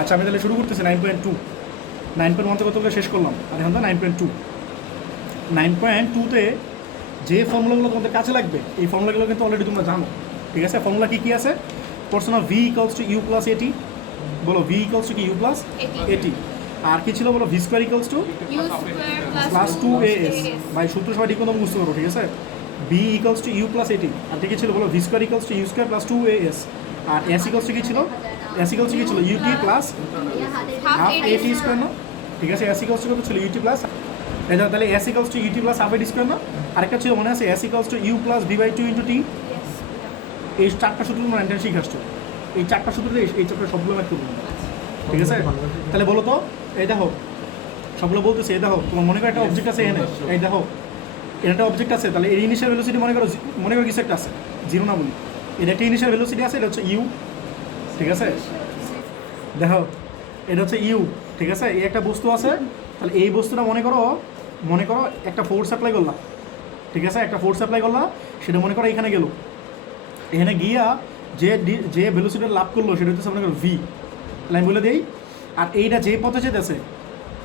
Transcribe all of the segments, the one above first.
আচ্ছা আমি তাহলে শুরু করতেছি 9.2। 9.1 থেকে কতগুলো শেষ করলাম, আর এখন তো 9.2। 9.2-তে যে ফর্মুলাগুলো তোমাদের কাছে লাগবে এই ফর্মুলাগুলো কিন্তু অলরেডি তোমরা জানো, ঠিক আছে? ফর্মুলা কী কী আছে? পড়ছো না, v equals to you plus at. বলো ভি ইকুয়ালস টু কি? ইউ প্লাস এটি। আর কি ছিল বলো? V square equals to plus 2as। ভাই সূত্র সবাই ঠিক মতো বুঝতে পারো, ঠিক আছে? V equals to you plus এটি। আর কি ছিল বলো? V square equals to you square plus 2as। আর এস ইকুয়ালস টু কি ছিল? এস ইকুয়ালস টু কি ছিল? ইউটি প্লাস হাফ এটি স্কোয়ার না? ঠিক আছে, এস ইকুয়ালস টু কত ছিল? UT plus. তাহলে S equals to UT plus half এটি স্কোয়ার না? আরেকটা ছিল মনে আছে, S equals to you plus V by 2 into টি। এই চারটা সূত্র তোমরা এন্টার শিখে আসছো। এই চারটা সূত্রে এই চারটা সবগুলো ম্যাথ করবো, ঠিক আছে? তাহলে বলো তো, এই দেখো সবগুলো বলতেছে। এই দেখো তোমার মনে করো একটা অবজেক্ট আছে এখানে, এই দেখো এর একটা অবজেক্ট আছে। তাহলে এর ইনিশিয়াল ভেলোসিটি মনে করো কিছু একটা আছে, জিরো না বলি, এর একটা ইনিশিয়াল ভেলোসিটি আছে, এটা হচ্ছে ইউ, ঠিক আছে? দেখো এটা হচ্ছে ইউ, ঠিক আছে? এই একটা বস্তু আছে, তাহলে এই বস্তুটা মনে করো একটা ফোর্স অ্যাপ্লাই করলাম, ঠিক আছে? একটা ফোর্স অ্যাপ্লাই করলাম, সেটা মনে করো এখানে গেল, এখানে গিয়া যে ভেলোসিটি লাভ করলো সেটা হচ্ছে মনে করো ভি, তাহলে আমি বলে দিই। আর এইটা যে পথে যেতেছে,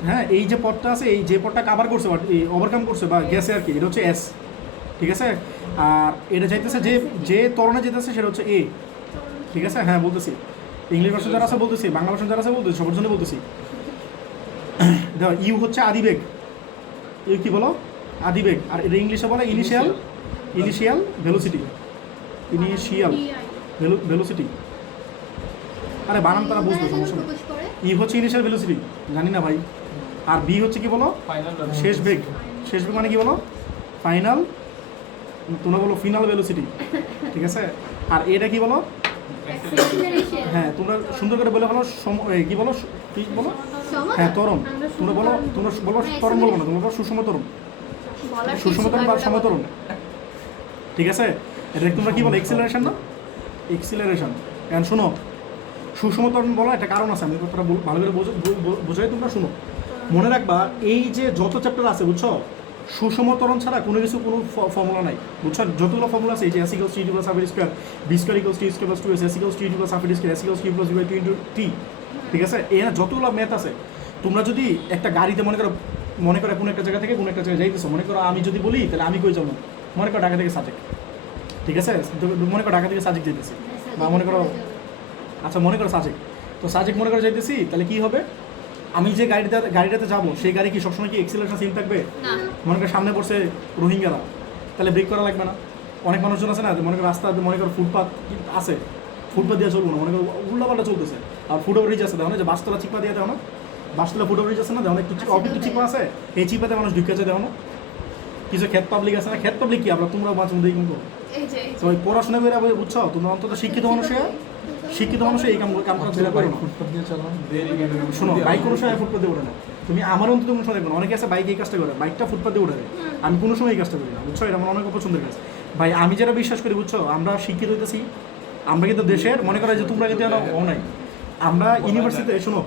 হ্যাঁ, এই যে পথটা আছে, এই যে পথটা কাভার করছে বা ওভারকাম করছে বা গেছে আর কি, এটা হচ্ছে এস, ঠিক আছে? আর এটা যাইতেছে যে ত্বরণে যেতেছে সেটা হচ্ছে এ, ঠিক আছে? হ্যাঁ বলতেছি, ইংলিশ ভার্সন যারা আছে বলতেছি, বাংলা ভার্সন যারা আছে বলতেছি, সবার জন্য বলতেছি। দেখো ইউ হচ্ছে আদিবেগ, ইউ কি বলো? আদিবেগ। আর এটা ইংলিশে বলে ইনিশিয়াল ভেলোসিটি, ইনিশিয়াল ভেলোসিটি। আরে বানান তারা বুঝবে, সমস্যা নেই। ই হচ্ছে ইনিশিয়াল ভেলোসিটি, জানি না ভাই। আর বি হচ্ছে কি বলো? শেষ বেগ। শেষ বেগ মানে কি বলো? ফাইনাল, তোমরা বলো ফিনাল ভেলোসিটি, ঠিক আছে? আর এটা কি বলো? হ্যাঁ তোমরা সুন্দর করে বলে বলো কি বলো? কি বলো? হ্যাঁ ত্বরণ। তোমরা বলো ত্বরণ বলবো না, তোমরা বলো সুষম ত্বরণ, সুষম ত্বরণ বা সমত্বরণ, ঠিক আছে? এটা তোমরা কি বলো? এক্সিলারেশন না? এক্সিলারেশন। এখন শোনো, সুষম ত্বরণ বলো একটা কারণ আছে, আমি কথাটা ভালো করে বোঝাই, তোমরা শুনো। মনে রাখবা এই যে যত চ্যাপ্টার আছে, বুঝছো, সুষম ত্বরণ ছাড়া কোনো ফর্মুলা নাই, বুঝছো? যতগুলো ফর্মুলা আছে, এই যে s equals to you plus half এটি square, v square equals to you square plus 2s, s equals to you plus half এটি square, s equals to you plus V by 2 into t, ঠিক আছে? এখানে যতগুলো math আছে, তোমরা যদি একটা গাড়িতে মনে করো কোনো একটা জায়গা থেকে কোনো একটা জায়গায় যাইতেছো, মনে করো আমি যদি বলি তাহলে আমি কই যাবো, মনে করো ঢাকা থেকে সাজেক, ঠিক আছে? মনে করো ঢাকা থেকে সাজেক যেতেছি, বা মনে করো আচ্ছা মনে করো সাজেক, তো সাজেক মনে করে যাইতেছি, তাহলে কি হবে? আমি যে গাড়িটাতে যাবো সেই গাড়ি কি সবসময় কি এক্সিলারেশন সেম থাকবে? মনে করো সামনে পড়ছে রোহিঙ্গারা, তাহলে ব্রেক করা লাগবে না? অনেক মানুষজন আছে না, মনে করো রাস্তা, মনে করো ফুটপাথ আছে, ফুটপাথ দিয়ে চলবো না, মনে করো উল্লাপাল্টা চলতেছে, আর ফুট ওভারব্রিজ আছে, দেখো না যে বাসতলা চিপা দিয়ে দেওয়া না, বাসতলা ফুট ওভারব্রিজ আছে না, দেখো একটু একটু চিপা আছে, এই চিপাতে মানুষ ঢুকেছে, দেখো না? কিছু ক্ষেত পাবলিক আছে না, ক্ষেত পাবলিক কি আমরা তোমরা মাঝে মধ্যেই কিন্তু তো ওই পড়াশোনা করে বুঝছো, তোমরা অন্তত শিক্ষিত মানুষে এই কামটা ছেড়ে পারো না। শোনো, বাইক কোনো সময় ফুটপাথ দিয়ে ওঠে না, তুমি আমার অন্তত কোনো সময় দেখো না, অনেকে আছে বাইক এই কাজটা করে, বাইকটা ফুটপাথ দিয়ে উঠে দেয়, আমি কোনো সময় এই কাজটা করি না, বুঝছো? এটা আমার অনেক পছন্দের কাজ ভাই। আমি যেটা বিশ্বাস করি, বুঝছো, আমরা শিক্ষিত হইতেছি, আমরা কিন্তু দেশের, মনে করো যে তোমরা কিন্তু ও নাই, আমরা ইউনিভার্সিটিতে, শোনো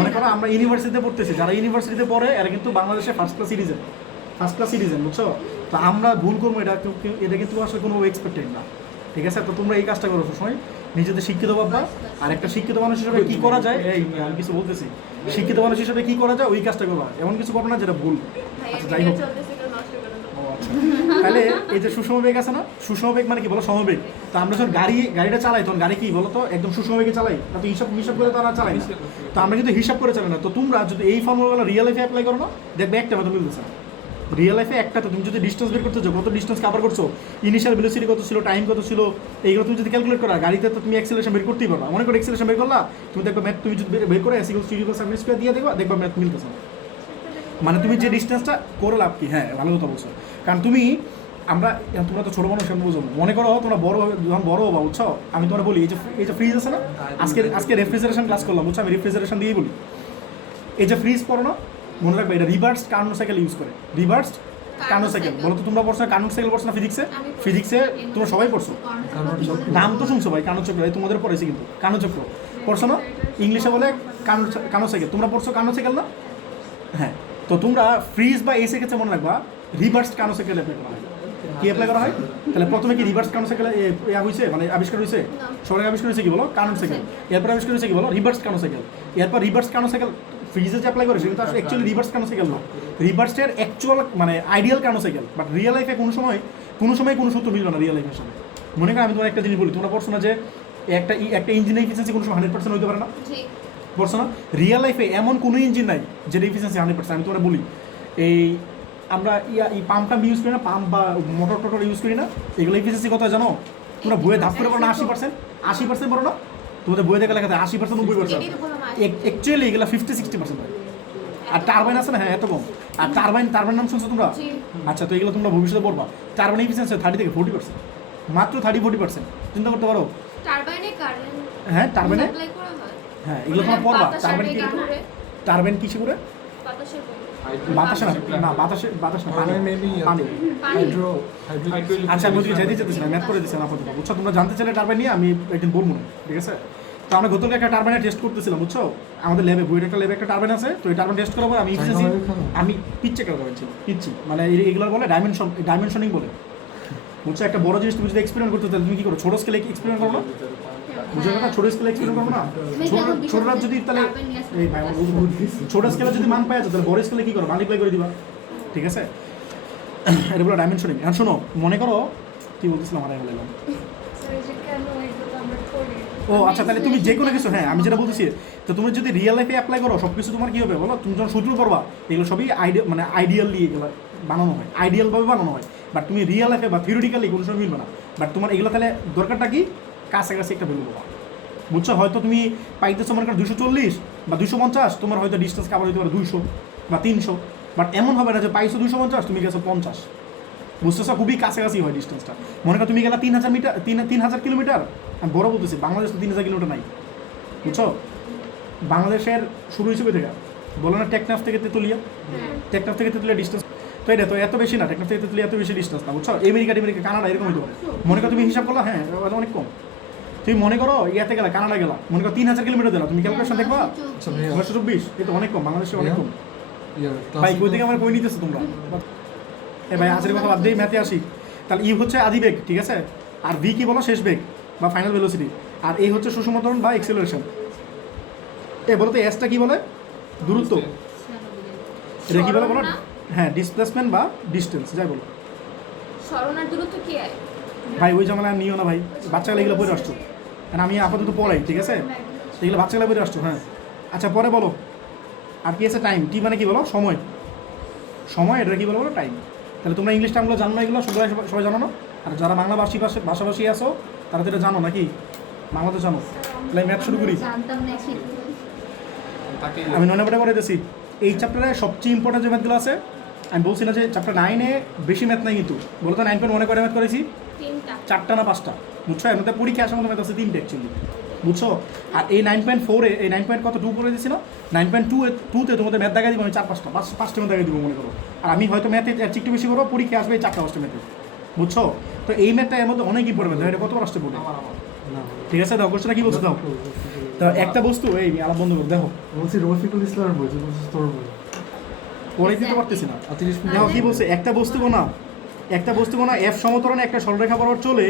মনে করো আমরা ইউনিভার্সিটিতে পড়তেছি, যারা ইউনিভার্সিটিতে পড়ে এরা কিন্তু বাংলাদেশের ফার্স্ট ক্লাস সিটিজেন, বুঝছো? তো আমরা ভুল করবো, এটা কিন্তু আসলে কোনো এক্সপেক্টেড না, ঠিক আছে? তো তোমরা এই কাজটা করো সবসময়, নিজেদের শিক্ষিত ভাববা, আর একটা শিক্ষিত মানুষ হিসেবে কী করা যায়, এই আমি কিছু বলতেছি, শিক্ষিত মানুষ হিসেবে কী করা যায় ওই কাজটা করবা, এমন কিছু করো না যেটা ভুল। আচ্ছা যাই হোক, তাহলে এই যে সুষম বেগ আছে না, সুষম বেগ মানে কি বলো? সমবেগ। তো আমরা যখন গাড়িটা চালাই, তখন গাড়ি কি বলো তো একদম সুষম বেগে চালাই, তো হিসাব করে তারা চালাই না, তো আমরা কিন্তু হিসাব করে চালাই না। তো তোমরা যদি এই ফর্মুলাগুলো রিয়েল লাইফে অ্যাপ্লাই করো না, দেখবে একটা কথা মিলতেছে না। রিয়েল লাইফে একটা, তো তুমি যদি ডিস্টেন্স বের করতে চাও, কত ডিস্টেন্স কভার করছো, ইনিশিয়াল ভেলোসিটি কত ছিল, টাইম কত ছিল, এইগুলো তুমি যদি ক্যালকুলেট করো, গাড়িতে তো তুমি অ্যাক্সিলারেশন বের করতেই পারো। মনে করো অ্যাক্সিলারেশন বের করলা, তুমি দেখবে ম্যাথ, তুমি যদি বের করে s equals to you plus half square দিয়ে দেখবা ম্যাথ মিলতেছে না, মানে তুমি যে ডিস্টেন্সটা করে লাভ কি? হ্যাঁ ভালো কথা বলছো, কারণ তোমরা তো ছোটো মানুষ, আমি বুঝো, মনে করো তোমরা যখন বড় হবা, বুঝছো, আমি তোমার বলি এই যে ফ্রিজ আছে না, আজকে রেফ্রিজারেশন ক্লাস করলাম, বুঝছো, আমি রেফ্রিজারেশন দিয়েই বলি, এই যে ফ্রিজ পড়ো না, মনে রাখবে এটা রিভার্স কার্নো সাইকেল ইউজ করে, রিভার্স কার্নো সাইকেল। বলো তো তোমরা পড়ছো না কার্নো সাইকেল, পড়ছো না ফিজিক্সে তোমরা সবাই পড়ছো, নাম তো শুনছো ভাই, কার্নো চক্র, তোমাদের পড়েছি কিন্তু কার্নো চক্র পড়ছো না, ইংলিশে বলে কার্নো সাইকেল, তোমরা পড়ছো কার্নো সাইকেল না? হ্যাঁ, তো তোমরা ফ্রিজ বা এসে ক্ষেত্রে মনে রাখবা রিভার্স কার্নো সাইকেল অ্যাপ্লাই করা হয়, কি অ্যাপ্লাই করা হয়? তাহলে প্রথমে কি রিভার্স কার্নট সাইকেল হয়েছে, মানে আবিষ্কার হয়েছে? সবার আগে আবিষ্কার হয়েছে কি বলো? Carnot cycle. এরপর আবিষ্কার হয়েছে কি বলো? Reverse Carnot cycle. এরপর রিভার্স কার্নট সাইকেল ফ্রিজে যে অ্যাপ্লাই করে সেটা আসলে অ্যাকচুয়ালি রিভার্স কার্নট সাইকেল না, রিভার্সের অ্যাকচুয়াল মানে ideal Carnot cycle. But real লাইফে কোনো সময় কোনো সূত্র মিলবে না রিয়েল লাইফের সাথে। মনে করো আমি তোমার একটা জিনিস বলি, তোমরা পড়ছো না যে একটা ইঞ্জিনের এফিসিয়েন্সি কোনো সময় 100% হইতে পারে না, পড়ছো না? রিয়েল লাইফে এমন কোনো ইঞ্জিন নাই যেটা এফিসিয়েন্সি 100%। আমি তোমরা বলি এই আমরা এই পাম্পটা ইউজ করি না, পাম্প বা মোটর টোটর ইউজ করি না, এগুলো এফিসিয়েন্সি কত জানো? তোমরা বইয়ে ধাপ করে বলো না 80% বলো না, তোমাদের বইয়ে দেখা লেখা 80% 90%। অ্যাকচুয়ালি এগুলো 50-60% হয়। আর টারবাইন আছে না, হ্যাঁ এত কম। আর টারবাইন নাম শুনছো তোমরা? আচ্ছা, তো এগুলো তোমরা ভবিষ্যতে পড়বা। টারবাইন এফিসিয়েন্সি 30-40%, মাত্র 30-40%। চিন্তা করতে পারো। হ্যাঁ টারবাইনে, হ্যাঁ এগুলো তোমরা পড়বা। টারবাইন কিসে করে? বাতাসে না, বাতাস না, পানি। আচ্ছা আমি ওদিকে যেতে চাইতেছি না, ম্যাথ করে দিচ্ছি না আপাতত, বুঝছো? তোমরা জানতে চাইলে টারবাইন নিয়ে আমি একদিন বলবো না, ঠিক আছে? তো আমরা গতকাল একটা টারবাইনের টেস্ট করতেছিলাম, বুঝছো? আমাদের ল্যাবে বইয়ের একটা ল্যাবে একটা টারবাইন আছে, তো এই টারবাইন টেস্ট করাবো। আমি পিচ্ছে টারবাইন ছিল, পিচ্ছি মানে এগুলো বলে ডাইমেনশনিং বলে, বুঝছো? একটা বড় জিনিস তুমি যদি এক্সপেরিমেন্ট করতে তাহলে তুমি কি করো? ছোট স্কেলে এক্সপেরিমেন্ট করো না, বুঝছো না? ছোট স্কেলে এক্সপেরিমেন্ট করো না। ছোটরা যদি তাহলে এই ভাই ছোট স্কেলে যদি মান পাওয়া যায় তাহলে বড় স্কেলে কি করো? মাল্টিপ্লাই করে দিবা, ঠিক আছে? এটা বলো ডাইমেনশনিং। এখন শোনো, মনে করো কি বলতেছিলাম, আমার এলাম। ও আচ্ছা, তাহলে তুমি যে কোনো কিছু, হ্যাঁ আমি যেটা বলতেছি, তো তুমি যদি রিয়েল লাইফে অ্যাপ্লাই করো সব কিছু তোমার কী হবে বলো? তুমি যখন সূত্র করবা এগুলো সবই আইডিয়ালি এগুলো বানানো হয়, আইডিয়ালভাবে বানানো হয়। বাট তুমি রিয়েল লাইফে বা থিওরিটিক্যালি কোনো সময় মিলবে না। বাট তোমার এগুলো তাহলে দরকারটা কি? কাছাকাছি একটা ভ্যালু পাবা, বুঝছো? হয়তো তুমি পাইতেছো মনে করো 240 বা 250, তোমার হয়তো ডিস্টেন্স কাভার হতে পারে 200 বা 300। বাট এমন হবে না যে পাইছো 250 তুমি গেছো 50, বুঝতেছো? খুবই কাছাকাছি হয় ডিস্টেন্সটা। মনে করো তুমি গেলা 3000 মিটার, 3000 কিলোমিটার। আমি বড় বলতেছি, বাংলাদেশ তো 3000 কিলোমিটার নাই, বুঝছো? বাংলাদেশের শুরু হিসেবে থেকে বলো না টেকনাফ থেকে তেতুলিয়া, টেকনাফ থেকে তেতুলিয়া ডিস্টেন্স তো এটা তো এত বেশি না, টেকনাফ থেকে তেতুলিয়া এত বেশি ডিস্টেন্স না, বুঝছো? আমেরিকা কানাডা এরকম হতে পারে। মনে করো তুমি হিসাব করলা, হ্যাঁ অনেক কম। তুমি মনে করো ইয়াতে গেলা, কানাডা গেলা, মনে করো 3000 কিলোমিটার দিলা, তুমি ক্যালকুলেশন দেখবা 924, এই তো অনেক কম, বাংলাদেশে অনেক কম। ভাই কই থেকে আমার কই নিতেছো তোমরা? এ ভাই আজের কথা বাদ দিয়ে ম্যাথে আসি। তাহলে ই হচ্ছে আদি বেগ, ঠিক আছে? আর ভি কি বলো? শেষ বেগ বা ফাইনাল ভেলোসিটি। আর এই হচ্ছে সুষম ত্বরণ বা এক্সেলারেশন। এ বলো তো এসটা কি বলে? দূরত্ব। এটা কি বলে বলো? হ্যাঁ ডিসপ্লেসমেন্ট বা ডিস্টেন্স, যাই বলো। সরণার দূরত্ব কি হয়? ভাই ওই ঝামেলা নিও না ভাই, বাচ্চাগুলো এগুলো পড়ে আসছো, কারণ আমি আপাতত পড়াই, ঠিক আছে? এগুলো বাচ্চাগুলো পড়ে আসছো, হ্যাঁ। আচ্ছা পরে বলো আর কি আছে? টাইম। টি মানে কি বলো? সময়। সময় এটা কি বলো? টাইম। তাহলে তোমরা ইংলিশ টার্মগুলো জানো না, এগুলো সবাই জানো না? আর যারা বাংলা ভাষাভাষী আসো তারা তো এটা জানো নাকি? বাংলা তো জানো। তাহলে ম্যাথ শুরু করি। আমি 9 নম্বরটা করে দিয়েছি। এই চ্যাপ্টারে সবচেয়ে ইম্পর্টেন্ট যে ম্যাথগুলো আছে, আমি বলছি না যে চ্যাপ্টার 9-এ বেশি ম্যাথ নাই, কিন্তু বলো তো 9.1-এ কয়টা ম্যাথ করেছি? 4টা না 5টা, বুঝছো? এর মধ্যে পরীক্ষা আসার মতো ম্যাথ আছে 3টে অ্যাকচুয়ালি, বুঝছো? আর এই 9.4-এ এই 9.2 করে দিয়েছি না, 9.2-তে তোমাদের ম্যাথ দেখা দিব আমি 4-5টা ম্যাথ দেখা দিব মনে করো। আর আমি হয়তো ম্যাথে একটু বেশি করবো, পরীক্ষা আসবে 4টা-5টা ম্যাথে, বুঝছো? তো এই ম্যাথটা এর মধ্যে অনেক ইম্পর্টেন্ট, এটা কতবার আসতে পড়ে, ঠিক আছে? দাও কোশ্চেনটা কি বলছো দাও। তো একটা বস্তু, এই আলাপ বন্ধ করো, দেখো বলছি রফিকুল ইসলামের বই, তুই বলছিস তোর বই পড়ে দিতে পারতেছি না। দেখো কি বলছে, একটা বস্তু কোনা এফ সমতরণে একটা সরলরেখা বরাবর চলে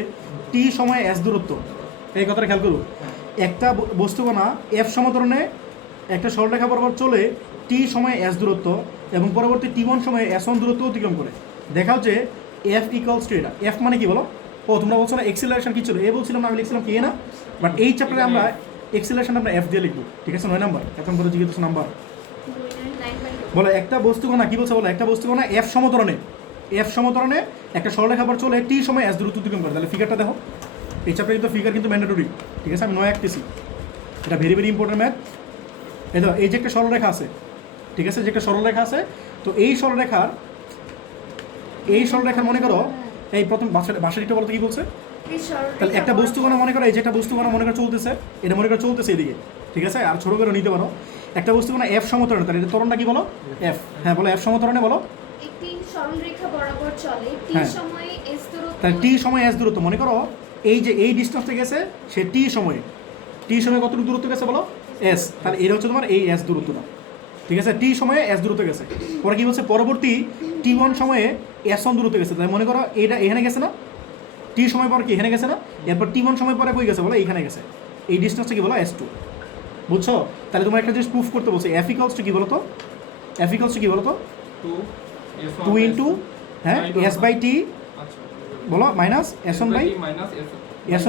টি সময় এস দূরত্ব। এই কথাটা খেয়াল করো, একটা বস্তু কোনা এফ সমতরণে একটা সরলরেখা বরাবর চলে টি সময় এস দূরত্ব এবং পরবর্তী টি1 সময়ে S1 দূরত্ব অতিক্রম করে। দেখা হচ্ছে এফ ইকুয়ালস টু এটা। এফ মানে কি বলো? ও তোমরা বলছো না এক্সিলারেশন কি ছিল? এ বলছিলাম না, আমি লিখছিলাম কি না। বাট এই চ্যাপ্টারে আমরা এক্সিলারেশন আমরা এফ দিয়ে লিখবো, ঠিক আছে? 9 নাম্বার। এখন বলে জিজ্ঞেস নাম্বার বলো একটা বস্তু কোনা কি বলছে? বলো একটা বস্তু কোনা এফ সমতরণে একটা সরলরেখা বরাবর চলে টি সময় এস দূরত্ব অতিক্রম করে। তাহলে ফিগারটা দেখো, এই চ্যাপ্টারে কিন্তু ফিগার কিন্তু ম্যান্ডেটরি, ঠিক আছে? আমি 9 আঁকতেছি, এটা ভেরি ভেরি ইম্পর্টেন্ট ম্যাথ। এই যে একটা সরলরেখা আছে, ঠিক আছে? যে একটা সরলরেখা আছে, তো এই সরলরেখার মনে করো এই প্রথম ভাষার একটু বলতে কি বলছে? তাহলে একটা বস্তু কোনা মনে করো, এই যে একটা বস্তু কোনা মনে করো চলতেছে, এটা মনে করো চলতেছে এদিকে, ঠিক আছে? আর ছোটো করে নিতে পারো একটা বস্তু কোনা এফ সমতরণে, তাহলে এটা ত্বরণটা কি বলো? এফ। হ্যাঁ বলো এফ সমতরণে বলো। একটি সরলরেখা বরাবর চলে টি সময়ে এস দূরত্ব। তাহলে টি সময় এস দূরত্ব মনে করো, এই যে এই ডিস্টেন্সটা গেছে সে টি সময়ে কতটুকু দূরত্ব গেছে বলো? এস। তাহলে এটা হচ্ছে তোমার এই এস দূরত্বটা, ঠিক আছে, টি সময়ে এস দূরত্ব গেছে। পরে কি বলছে, পরবর্তী T1 সময়ে S1 দূরত্ব গেছে। তাই মনে করো এটা এখানে গেছে না, টি সময় পর কি এখানে গেছে না, এরপর T1 সময় পরে কই গেছে বলো, এইখানে গেছে। এই ডিস্টেন্সটা কি বলো, S2। বুঝছো? তাহলে তোমার একটা জিনিস প্রুফ করতে বলছে, F ইকুয়ালস টু কি বলো তো, F ইকুয়ালস টু কি বলো তো, 2 ইন্টু হ্যাঁ S বাই টি বলো মাইনাস S1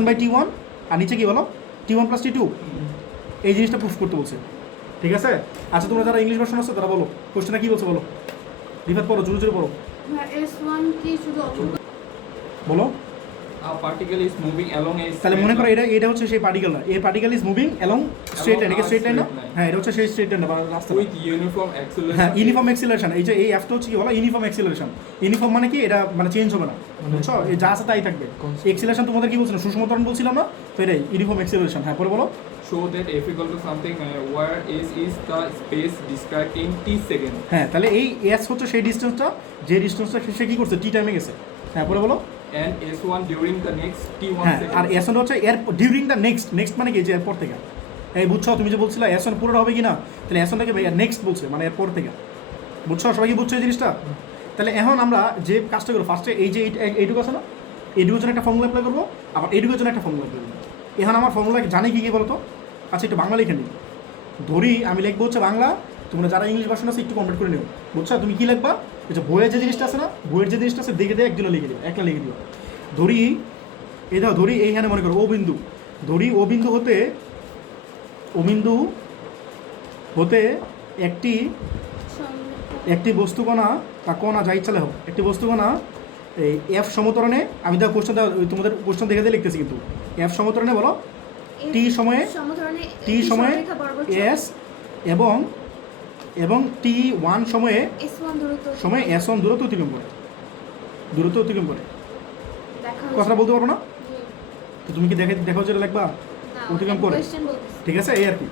বাই T1, আর নিচে কি বলো T1 প্লাস T2। এই জিনিসটা প্রুফ করতে বলছে। ঠিক আছে, আচ্ছা তোমরা যারা ইংলিশ ভার্সন আছে তারা বলো কোশ্চেনটা কি বলছে বলো, রিফাত পড়ো, জোরে জোরে পড়ো S1 কি শুধু বলো। A particle is moving along a তাহলে মনে করো এটা হচ্ছে সেই পার্টিকেল না, এই particle is moving along straight line, এটা স্ট্রেট লাইন না, straight line. হ্যাঁ এটা হচ্ছে সেই স্ট্রেট লাইন বা রাস্তা। with uniform acceleration. হ্যাঁ ইউনিফর্ম অ্যাক্সিলারেশন, এই যে এই এফটা হচ্ছে কি বলো, ইউনিফর্ম অ্যাক্সিলারেশন। ইউনিফর্ম মানে কি, এটা মানে চেঞ্জ হবে না, বুঝছো? এই যা আছে তাই থাকবে। এক্সিলারেশন তোমাদের কি বলছিলাম, সুষম ত্বরণ বলছিলাম না, তো এটাই ইউনিফর্ম অ্যাক্সিলারেশন। হ্যাঁ পরে বলো। Show that F equal to something where S is the space described in t second. হ্যাঁ তাহলে এই এস হচ্ছে সেই ডিস্টেন্সটা, যে ডিস্টেন্সটা সে কি করছে, টি টাইমে গেছে। হ্যাঁ পরে বলো। And S1 during the next t1 হ্যাঁ আর second. এস1 হচ্ছে এর ডিউরিং দ্য নেক্সট মানে কি, যে এরপর থেকে। এই বুঝছো, তুমি যে বলছিলে এস1 পুরোটা হবে কি না, তাহলে এস1টাকে নেক্সট বলছে, মানে এরপর থেকে। বুঝছো, সবাই কি বুঝছো এই জিনিসটা? তাহলে এখন আমরা যে কাজটা করবো, ফার্স্টে এই যে এইটুকু আছে না, এইটুকুর জন্য একটা ফর্মুলা অ্যাপ্লাই করবো, আবার এইটুকুর জন্য একটা ফর্মুলা অ্যাপ্লাই করবো। এখন আমার ফর্মুলা জানি কি কি বলতো, আচ্ছা একটু বাংলা লিখে নিই। ধরি আমি লিখবো হচ্ছে বাংলা, তোমরা যারা ইংলিশ ভার্সন আছে একটু কমপ্লিট করে নিও। বুঝছো, তুমি কি লিখবা, এই যে বইয়ের যে জিনিসটা আছে না, বইয়ের যে জিনিসটা আছে দেখে একদিনও লিখে দিও, একটা লিখে দিও। ধরি এই দাও, ধরি এইখানে মনে করো ও বিন্দু, ধরি ও বিন্দু হতে একটি বস্তুকণা বা কণা যা ইচ্ছা হোক, একটি বস্তুকণা এই এফ সমতরণে, আমি দেখো কোশ্চেন দাও, তোমাদের কোশ্চেন দেখে দিয়ে লিখতেছি কিন্তু, এফ সমতরণে বলো টি সময়ে এস এবং T1 সময়ে S1 দূরত্ব অতিক্রম করে। কথাটা বলতে পারবো না তো, তুমি কি দেখো যেটা লিখবা অতিক্রম করে, ঠিক আছে? এই আর কি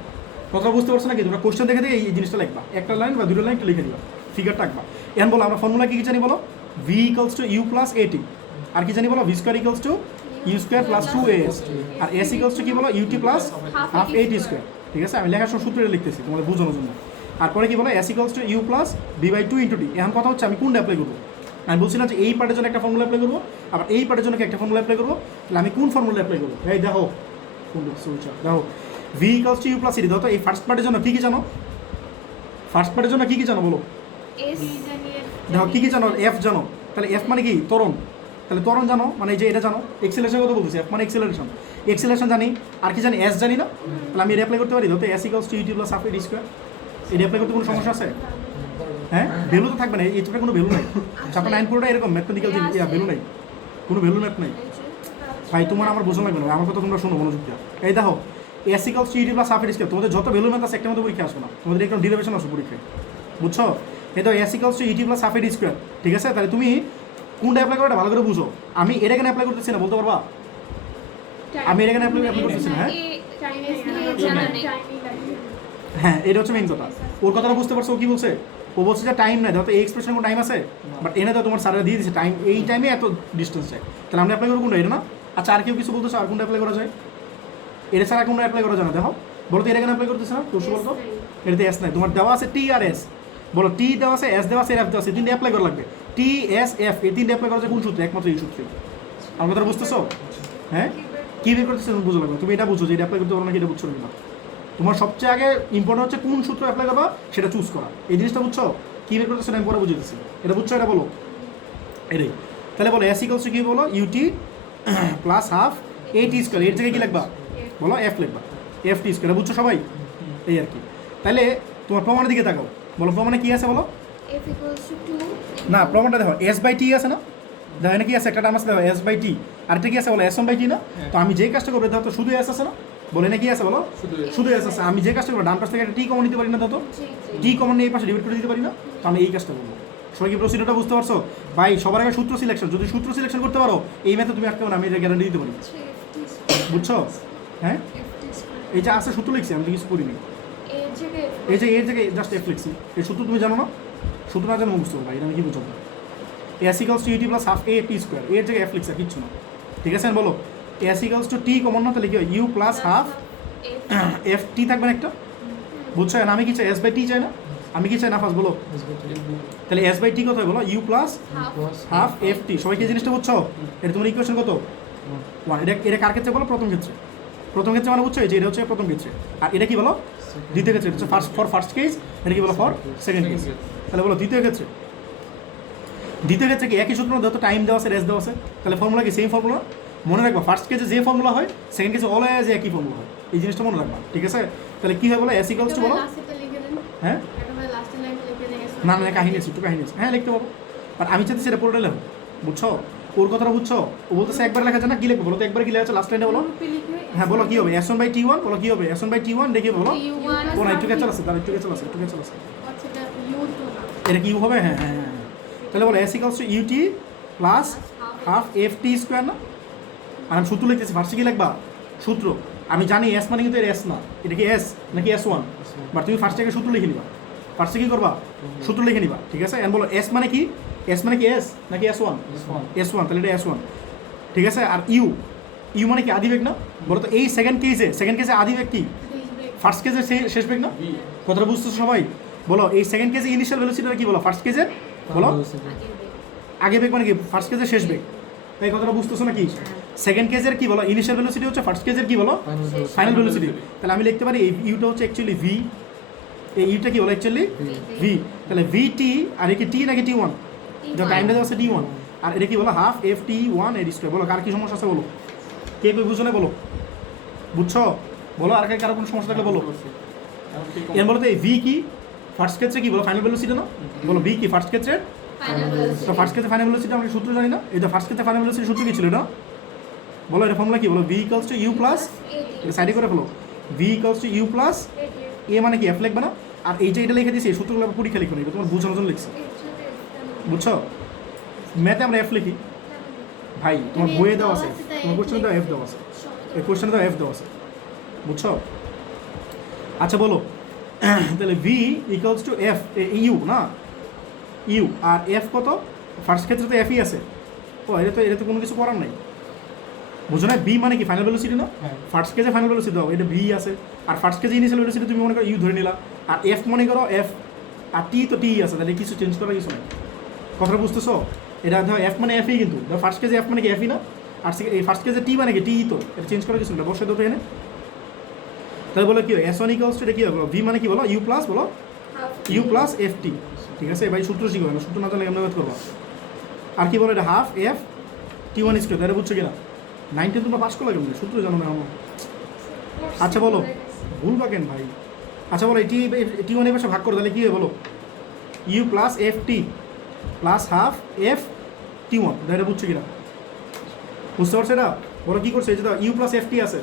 কথা বুঝতে পারছো নাকি? তোমরা কোশ্চেন দেখে দিয়ে এই জিনিসটা লিখবা, একটা লাইন বা দুটো লাইন লিখে দিবা, ফিগারটা আঁকবা। এখন বলো আমরা ফর্মুলা কি জানি বলো, V = U + AT, আর কি জানি বলো, V² = U² + 2AS, আর S = কি বলো, UT + ½ AT²। ঠিক আছে, আমি লেখার সময় সূত্রটা লিখতেছি তোমাদের বোঝানোর জন্য। আর পরে কি বলো, S = U + V/2 × T। এখন কথা হচ্ছে আমি কোনটা অ্যাপ্লাই করবো, আমি বলছিলাম যে এই পার্টের জন্য একটা ফর্মুলা অ্যাপ্লাই করবো, আবার এই পার্টের জন্য একটা ফর্মুলা অ্যাপ্লাই করবো। তাহলে আমি কোন ফর্মুলা অ্যাপ্লাই করবো, এই দেখো দেখো V = U + AT। দাও তো এই ফার্স্ট পার্টের জন্য কী কী জানো, ফার্স্ট পার্টের জন্য কী কী জানো বলো, দেখো কী কী জানো, এফ জানো, তাহলে এফ মানে কি ত্বরণ, তাহলে ত্বরণ জানো মানে এই যে এটা জানো, এক্সিলারেশন কথা বলতেছি, এফ মানে এক্সিলারেশন জানি, আর কি জানি এস জানি না, তাহলে আমি এটা অ্যাপ্লাই করতে পারি। ধরতে S = UT + ½ AT², এটা অ্যাপ্লাই করতে কোনো সমস্যা আছে? হ্যাঁ ভ্যালু তো থাকবে না, এইটা কোনো ভ্যালু নাই। চ্যাপ্টার 9 পুরোটা এরকম ম্যাথমেটিক্যাল জিনিস, ভ্যালু নাই, কোনো ভ্যালু ম্যাথ নাই ভাই। তোমার আমার বোঝা লাগবে না, আমার কথা তোমরা শোনো মনোযোগ দিয়ে। এই দেখো S = UT + ½ AT², তোমাদের যত ভ্যালু ম্যাথ আছে একটা মতো পরীক্ষা আসবে না, তোমাদের একদম ডিরাইভেশন আসবে পরীক্ষায়। বুঝছো? এই তো S = UT + ½ AT², ঠিক আছে? তাহলে তুমি কোনটা অ্যাপ্লাই করো এটা ভালো করে বুঝো। আমি এটা কেন অ্যাপ্লাই করতেছি না বলতে পারবা? আমি এটা কেন অ্যাপ্লাই করতেছি না? হ্যাঁ এটা হচ্ছে মেইন কথা। ওর কথাটা বুঝতে পারছো, ও কি বলছে? ও বলছে যে টাইম নাই, ধরো এই এক্সপ্রেশন কোনো টাইম আছে, বাট এনে তো তোমার স্যারেরা দিয়ে দিচ্ছে টাইম, এই টাইমে এত ডিস্টেন্স চাই, তাহলে আমরা অ্যাপ্লাই করবো কোনটা, এটা না? আচ্ছা আর কেউ কিছু বলতেছে, আর কোনটা অ্যাপ্লাই করা যায়? এটা ছাড়া কোনটা অ্যাপ্লাই করা যায় না? দেখো বলো তো, এটা কেন অ্যাপ্লাই করতেছে না তুমি বলতো? এটাতে এস নাই, তোমার দেওয়া আছে টি আর এস, বলো টি দেওয়া আছে, এস দেওয়া আছে, এফ দেওয়া আছে, তিনটে অ্যাপ্লাই করা লাগবে। টি এস এফ এই তিনটে অ্যাপ্লাই করা যায় কোন সূত্রে? একমাত্র এই সূত্রে। আমার কথা বুঝতেছো? হ্যাঁ কী বের করতেছে তুমি বুঝো লাগবে, তুমি এটা বুঝো যে এটা অ্যাপ্লাই করতে পারো নাকি, এটা বুঝছো না। তোমার সবচেয়ে আগে ইম্পর্টেন্ট হচ্ছে কোন সূত্র অ্যাপ্লাই করবা সেটা চুজ করা, এই জিনিসটা বুঝছো? কী বের করতেছে আমি পরে বুঝে দিচ্ছি, এটা বুঝছো? এটা বলো এটাই। তাহলে বলো S = কি বলো, UT + ½ AT², এর জায়গায় কী লিখবা বলো, এফ লিখবা, FT², এটা বুঝছো সবাই? এই আর কি। তাহলে তোমার প্রমাণের দিকে তাকাও, বলো প্রমাণে কী আছে বলো। না প্রমাণটা দেখো S/T আছে না, দেখো এখানে কি আছে, একটা টার্ম আছে দেখো S/T, আরেকটা কি আছে বলো S1/T না? তো আমি যেই কাজটা করবো দেখো তো শুধু S আছে না, বলে না কি আছে বলো, শুধু S আছে। আমি যে কাজটা করবো ডান পাশ থেকে একটা টি কমন নিতে পারি না, তো টি কমন নিয়ে এই পাশে ডিভাইড করে দিতে পারি না, তো আমি এই কাজটা করবো। সবাই কি প্রসিডিউরটা বুঝতে পারছো ভাই? সবার আগে সূত্র সিলেকশন, যদি সূত্র সিলেকশন করতে পারো এই ম্যাথে তুমি আটকাবো না, আমি এটা গ্যারান্টি দিতে পারি। বুঝছো? হ্যাঁ এই যে আছে সূত্র লিখছি, আমি তো কিছু করিনি, এই যে এর জায়গায় জাস্ট এফ লিখছি, এই সূত্র তুমি জানো না? সূত্র না জানো বুঝতে ভাই, এটা আমি কি বুঝাবো? S = UT + ½ AT², এর জায়গায় এফ লিখছে, কিচ্ছু না, ঠিক আছে? বলো S = T কমন না, তাহলে কি হয় U + ½ FT থাকবে না একটা, বুঝছো? আমি কি চাই S/T চাই না, আমি কি চাই নাফাস বলো? তাহলে এস বাই টি কত হয় বলো? U plus half f t. সবাই কি এই জিনিসটা বুঝছো? এটা তোমার ইকুয়েশন কত? 1। এটা কার ক্ষেত্রে বলো? প্রথম ক্ষেত্রে। প্রথম ক্ষেত্রে মানে বুঝছো, এই যে এটা হচ্ছে প্রথম ক্ষেত্রে, আর এটা কি বলো? দ্বিতীয় ক্ষেত্রে। এটা হচ্ছে ফার্স্ট কেস, এটা কি বলো? For second case. তাহলে বলো দ্বিতীয় ক্ষেত্রে। দ্বিতীয় ক্ষেত্রে কি একই সূত্র, যত টাইম দেওয়া আছে, রেস দেওয়া আছে, তাহলে ফর্মুলা কি সেম ফর্মুলা? মনে রাখবা ফার্স্ট কেসে যে ফর্মুলা হয়, সেকেন্ড কেসে অলওয়েজ একই ফর্মুলা হয়, এই জিনিসটা মনে রাখবা, ঠিক আছে? তাহলে কি হয় বলো? এস ইকুয়ালস টু বলো, হ্যাঁ না না কাহিনী আছে, একটু কাহিনী আছে, হ্যাঁ লিখতে পারবো, বাট আমি চাইছি সেটা পুরোটা লেখো, বুঝছো? ওর কথাটা বুঝছো? ও বলতেছে একবার লেখা যায় না, কি লিখবো বলো তো? একবার কি লেখা আছে লাস্ট লাইনে বলো? হ্যাঁ বলো কি হবে? S1 বাই T1 বলো কি হবে? S1 বাই T1 দেখি বলো। ও না একটু ক্যাচাল আছে, তাহলে একটু ক্যাচাল আছে, একটু ক্যাচাল আছে। এটা কি হবে? হ্যাঁ হ্যাঁ হ্যাঁ। তাহলে বলো S equals to UT plus half FT square না? আর আমি সূত্র লিখতেছি, ফার্স্টে কি লিখবা? সূত্র। আমি জানি S মানে কিন্তু এর S না, এটা কি S নাকি S1, বাট তুমি ফার্স্টে আগে সূত্র লিখে নিবা। ফার্স্টে কি করবা? সূত্র লিখে নিবা, ঠিক আছে? এন্ড বলো S মানে কি? S মানে কি S নাকি S1? S1, তাহলে এটা S1, ঠিক আছে? আর ইউ মানে কি? আদিবেগ না? বলো তো এই সেকেন্ড কেসে আদিবেগ কি? ফার্স্ট কেজের শেষ বেগ না? কথাটা বুঝতেছো সবাই? বলো এই সেকেন্ড কেজে ইনিশিয়াল ভেলোসিটিটা কি বলো? ফার্স্ট কেজের বলো আগে বেগ মানে কি? ফার্স্ট কেজের শেষ বেগ, এই কথাটা বুঝতেছো নাকি? সেকেন্ড কেজের কি বলো? ইনিশিয়াল ভেলোসিটি হচ্ছে ফার্স্ট কেজের কি বলো? Final velocity. তাহলে আমি লিখতে পারি এই ইউটা হচ্ছে অ্যাকচুয়ালি ভি, এই ইউটা কি বলো? Actually V. তাহলে ভি টি, আর কি টি নাকি T1? যা টাইমটা দেওয়া আছে T1, আর এটা কি বলো? হাফ এফ T1 এর স্কোয়ার। বলো কার কি সমস্যা আছে বলো? কে কই বুঝো না বলো? বুঝছো বলো? আর কারো কোনো সমস্যা থাকলে বলো। এর বলো তো এই ভি কি? ফার্স্ট ক্ষেত্রে কি বলো? ফাইনাল ভেলোসিটি না? বলো ভি কি ফার্স্ট ক্ষেত্রে? তো ফার্স্ট ক্ষেত্রে ফাইনাল ভেলোসিটি আমরা সূত্র জানি না? এই তো ফার্স্ট ক্ষেত্রে ফাইনাল ভেলোসিটি সূত্র কি ছিল না? বলো এটা ফর্মুলা কি? বলো v equals to you plus, এটা সাইডে করে ফেলো, v equals to you plus a মানে কি? এফ লিখবে না? আর এই যে এটা লিখে দিয়েছি, এই সূত্রগুলো পরীক্ষা লিখো না, এটা তোমার বোঝানোর জন্য লিখছি, বুঝছো? ম্যাথে আমরা এফ লিখি ভাই, তোমার বইয়ে দেওয়া আছে, তোমার কোশ্চেনে দেওয়া এফ দেওয়া আছে, এই কোশ্চেনে দেওয়া এফ দেওয়া আছে, বুঝছো? আচ্ছা বলো তাহলে V equals two F U না, ইউ আর এফ কত? ফার্স্ট ক্ষেত্রে তো এফই আছে, ও এটা তো কোনো কিছু করার নাই, বুঝো না? বি মানে কি? ফাইনাল ভেলোসিটি না? ফার্স্ট কেজে ফাইনাল ভেলোসিটি দাও, এটা ভি আছে, আর ফার্স্ট কেজে ইনিশিয়াল ভেলোসিটি তুমি মনে করো ইউ ধরে নিলা, আর এফ মনে করো এফ, আর টি তো টি আছে, তাহলে কিছু চেঞ্জ করার কিছু নেই, কথাটা বুঝতেছো? এটা ধরো এফ মানে এফই, কিন্তু ফার্স্ট কেজে এফ মানে কি? এফই না? আর এই ফার্স্ট কেজে টি মানে কি? টি তো, এটা চেঞ্জ করার কিছু নেই, বসে দুটো এনে। তাহলে বলো কি হয়? S1 ইকুয়ালস টু এটা কি হবে? ভি মানে কি বলো? ইউ প্লাস বলো ইউ প্লাস এফ টি, ঠিক আছে? ভাই সূত্র শিখো না, সূত্র না জানলে কেমন করবো? আর কি বলো? এটা হাফ এফ T1 স্কোয়ার, তাহলে বুঝছো কিনা? 9 তোমরা পাস করলে কেমন? সূত্র জানো না আমার। আচ্ছা বলো ভুলবা কেন ভাই? আচ্ছা বলো T1 এর পাশে ভাগ করো, তাহলে কি হবে বলো? U plus f t plus half f T1, এটা বুঝছো কিনা? বুঝতে পারছো এটা? বলো কি করছে? এই যে ইউ প্লাস এফ টি আছে,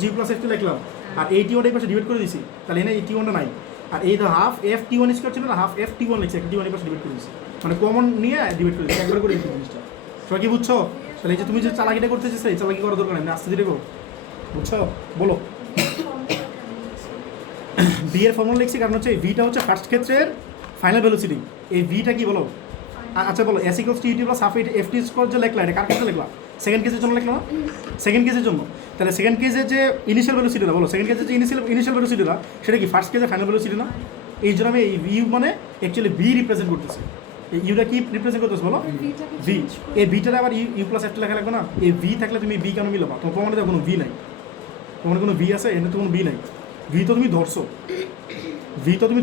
জি প্লাস এফ টি লিখলাম, আর এই T1 এর পাশে ডিভাইড করে দিছি, তাহলে এখানে এই T1টা নাই, আর এই তো হাফ এফ T1 স্কোয়ার ছিল না, হাফ এফ T1 লিখছে, একটা T1 এর পাশে ডিভাইড করে দিছি, মানে কমন নিয়ে ডিভাইড করে দিছি, একবার করে দিছি জিনিসটা। সবাই কি বুঝছো? তাহলে এই যে তুমি যে চালাকিটা করতে চাইছো, এই চালাকি করার দরকার নেই, আস্তে ধীরে করো, বুঝছো? বলো ভি এর ফর্মুলা লিখছি কারণ হচ্ছে এই ভিটা হচ্ছে ফার্স্ট ক্ষেত্রের ফাইনাল ভেলোসিটি, এই ভিটা কি বলো? আচ্ছা বলো s equals to UT plus half f t square যে লিখলা, এটা কার ক্ষেত্রে লিখলা? সেকেন্ড কেসের জন্য লিখলা না? সেকেন্ড কেসের জন্য। তাহলে সেকেন্ড কেসের যে ইনিশিয়াল ভেলোসিটিটা বলো, সেকেন্ড কেসের যে ইনিশিয়াল ভেলোসিটিটা, সেটা কি ফার্স্ট কেসের ফাইনাল ভেলোসিটি না? এই জন্য আমি এই ইউ মানে অ্যাকচুয়ালি ভি রিপ্রেজেন্ট করতেছি, এই ইউটা কি রিপ্রেজেন্ট করতেছে বলো? ভি। এই ভিটাটা আবার ইউ প্লাস এফ টি লেখা লাগবে না? এই ভি থাকলে তুমি ভি কেন মিলাবা? তোমার প্রমাণে তো কোনো ভি নাই, তোমার কোনো ভি আছে? এটা তো কোনো ভি নাই, ভি তো তুমি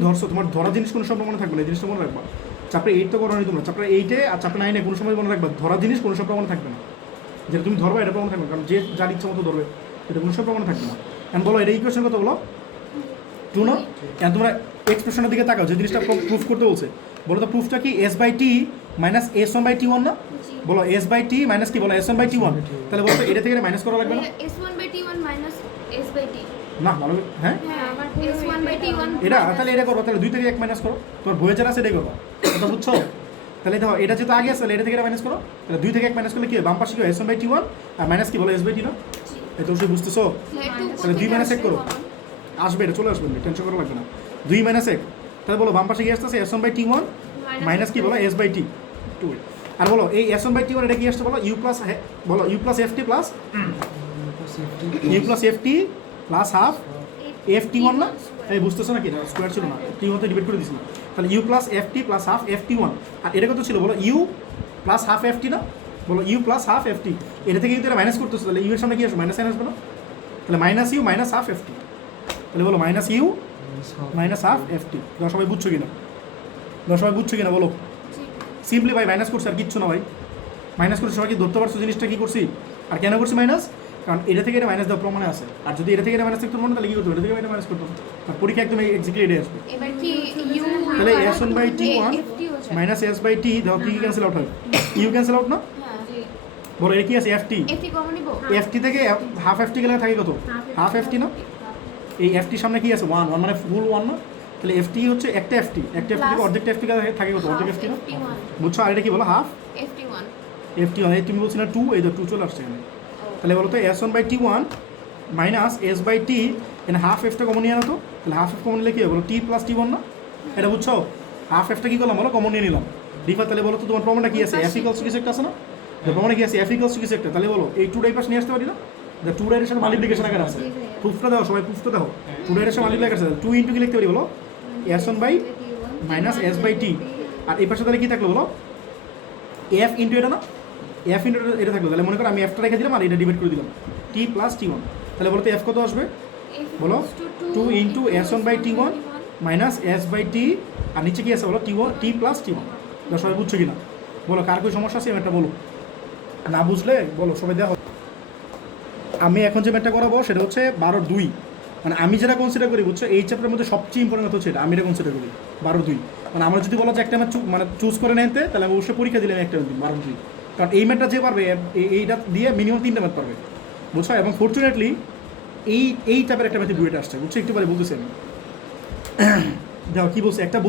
ধরছো, তোমার ধরা জিনিস কোনো সময় মনে থাকবে না, এই জিনিসটা মনে রাখবা। চ্যাপ্টার 8 তো করো নি তোমরা, চ্যাপ্টার 8-এ আর চ্যাপ্টার 9-এ কোনো সময় মনে রাখবা ধরা জিনিস কোনো সময় মনে থাকবে না, যেটা তুমি ধরবা এটা প্রমাণ থাকবে, কারণ যে যার ইচ্ছা মতো ধরবে এটা কোনো সময় মনে থাকবে না। এখন বলো এটা ইকুয়েশন কত বলো? 2 না? এখন তোমরা এক্সপ্রেশনের দিকে তাকাও, যে জিনিসটা প্রুফ করতে বলছে, বলো তো প্রুফটা কি? S by t minus S1 by T1 না? বলো এস বাই টি মাইনাস কি বলো? S1 বাই T1, তাহলে বলো এটা থেকে মাইনাস করা লাগবে না? S1 by T1 minus S by T, না ভালো, হ্যাঁ আমার S1 বাই T1 এটা, তাহলে এটা করো, তাহলে 2 থেকে 1 মাইনাস করো, তোমার বইয়ে যেটা আছে এটাই করো, কথা বুঝছো? তাহলে দেখো এটা যেহেতু আগে আছে, তাহলে এটা থেকে মাইনাস করো, তাহলে 2 থেকে 1 মাইনাস করলে কি হয়? বাম পাশে কি হয়? S1 by T1 R minus কি বলো? S বাই T না? এটা অবশ্যই বুঝতেছো? তাহলে 2 মাইনাস 1 করো, আসবে, এটা চলে আসবে, টেনশন করা লাগবে না। 2 মাইনাস 1, তাহলে বলো বাম পাশে কি আসতেছে? S1 বাই T1 মাইনাস কি বলো? S বাই T 2, আর বলো এই S1 বাই T1 এটা কি আসছে বলো? ইউ প্লাস, বলো u plus f t plus u plus f t plus half f t one না, এই বুঝতেছো না কি স্কোয়ার ছিল না, টি ওয়ান তো ডিভাইড করে দিয়েছিল, তাহলে u plus f t plus half f t one. আর এটা কত ছিল বলো, u plus half f t না, বলো u plus half f t, এটা থেকে কিন্তু এটা মাইনাস করতেছে, তাহলে ইউ এর সামনে কি আসবে, মাইনাস সাইন আসবে না, তাহলে minus u minus half f t, তাহলে বলো minus u minus half f t. তোমরা সবাই বুঝছো কিনা, তোমরা সবাই বুঝছো কিনা বলো। সিম্পলি ভাই মাইনাস করছে আর কিচ্ছু না ভাই, মাইনাস করছে, সবাই কি ধরতে পারছো জিনিসটা কি করছি, আর কেন করছি মাইনাস, কারণ এটা থেকে এটা মাইনাস দেওয়া প্রমাণে আছে, আর যদি এটা থেকে এটা মাইনাস থাকতো প্রমাণে তাহলে কি করতো, এটা থেকে এটা মাইনাস করতো, আর পরীক্ষা একদম এক্স্যাক্টলি এটাই আসবে। এবার কি ইউ তাহলে s one by t one minus s by t, দেখো কি ক্যান্সেল আউট হয়, ইউ ক্যান্সেল আউট না, হ্যাঁ জি বলো এটা কি আছে এফ টি, এফটি কমন নিব এফ টি থেকে হাফ এফ টি গেলে থাকে কত, হাফ এফ টি না, এই এফ টির সামনে কি আছে ওয়ান, ওয়ান মানে ফুল ওয়ান না, তাহলে এফ টি হচ্ছে একটা এফ টি, একটা এফ টি থেকে অর্ধেকটা এফ টি থাকে কত, অর্ধেক এফ টি না, বুঝছো। আর এটা কি বলো half FT1 F t one, এই তুমি বলছি না টু, এই তো টু চলে আসছে এখানে, তাহলে বলো তো s one by t one minus s by t, এখানে হাফ এফটা কমন নিয়ে আনো তো, তাহলে হাফ এফ কমন নিলে কি হবে বলো, টি প্লাস টি ওয়ান না, এটা বুঝছো, হাফ এফটা কি করলাম বলো, কমন নিয়ে নিলাম, ডিফার, তাহলে বলো তো তোমার প্রমাণটা কি আছে, এফ ইকুয়ালস টু কিছু একটা আছে না, প্রমাণে কি আছে এফ ইকুয়ালস টু কিছু একটা, তাহলে বলো এই টু ডাই পাশ নিয়ে আসতে পারি না, দ্য টু ডাইয়ের সাথে মাল্টিপ্লিকেশন আকার আছে, প্রুফটা দাও সবাই, প্রুফটা দাও, টু ডাইয়ের সাথে মাল্টিপ্লিকেশন আছে, টু ইন্টু কি লিখতে পারি বলো, s one by minus s by t, আর এই পাশে তাহলে কি থাকলো বলো, এফ ইন্টু এটা না, এফ ইন্টু এটা থাকলো, তাহলে মনে করো আমি এফটা রেখে দিলাম আর এটা ডিভাইড করে দিলাম, টি প্লাস টি ওয়ান, তাহলে বলো তো এফ কত আসবে বলো, two into s one by t one minus s by t, আর নিচে কি আছে বলো t one t plus t one. সবাই বুঝছো কিনা বলো, কার કોઈ সমস্যা আছে একটা বলো, না বুঝলে বলো সবাই দেওয়া। আমি এখন যে ম্যাথটা করাবো সেটা হচ্ছে 12-2, মানে আমি যেটা কনসিডার করি বুঝছো, এই চ্যাপ্টারের মধ্যে সবচেয়ে ইম্পর্টেন্ট হচ্ছে এটা, আমি এটা কনসিডার করি 12-2, মানে আমরা যদি বলা যে একটা ম্যাথ মানে চুজ করে নিতে, তাহলে আমি অবশ্যই পরীক্ষা দিলাম একটা 12-2, কারণ এই ম্যাথটা যে পারবে এইটা দিয়ে মিনিমাম 3টা ম্যাথ পারবে বুঝছো, এবং ফর্চুনেটলি এই টাইপের একটা ম্যাথে ডুয়েট আসছে বুঝছো, একটু পরে বলতেছি আমি। দেখো কী বলছে, একটা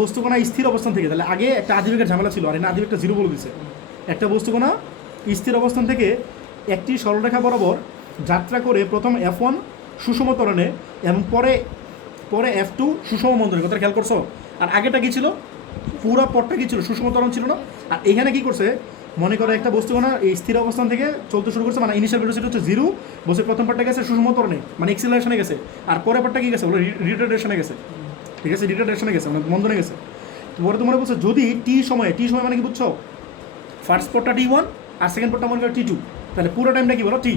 বস্তুকণা স্থির অবস্থান থেকে, তাহলে আগে একটা আদিবেগের ঝামেলা ছিল, আর এখানে আদিবেগটা জিরো বলে দিচ্ছে, একটা বস্তুকণা স্থির অবস্থান থেকে একটি সরলরেখা বরাবর যাত্রা করে প্রথম F1 সুষম ত্বরণে এবং পরে F2 সুষম মন্দনে, কথা খেয়াল করছো, আর আগেটা কী ছিল, পুরো পথটা কী ছিল, সুষম ত্বরণ ছিল না, আর এখানে কী করছে, মনে করো একটা বস্তুকণা এই স্থির অবস্থান থেকে চলতে শুরু করছে, মানে ইনিশিয়াল ভেলোসিটি হচ্ছে জিরো, বসে প্রথম পার্টটা গেছে সুষম ত্বরণে মানে এক্সিলারেশনে গেছে, আর পরের পার্টটা কী গেছে বলে রিটার্ডেশনে গেছে, ঠিক আছে, রিটার্ডেশনে গেছে মানে মন্দনে গেছে। তো পরে তোমরা বলছো যদি টি সময় মানে কি বুঝছো, ফার্স্ট পার্টটা T1 আর সেকেন্ড পার্টটা মনে করো T2, তাহলে পুরো টাইমটা কি বলো টি,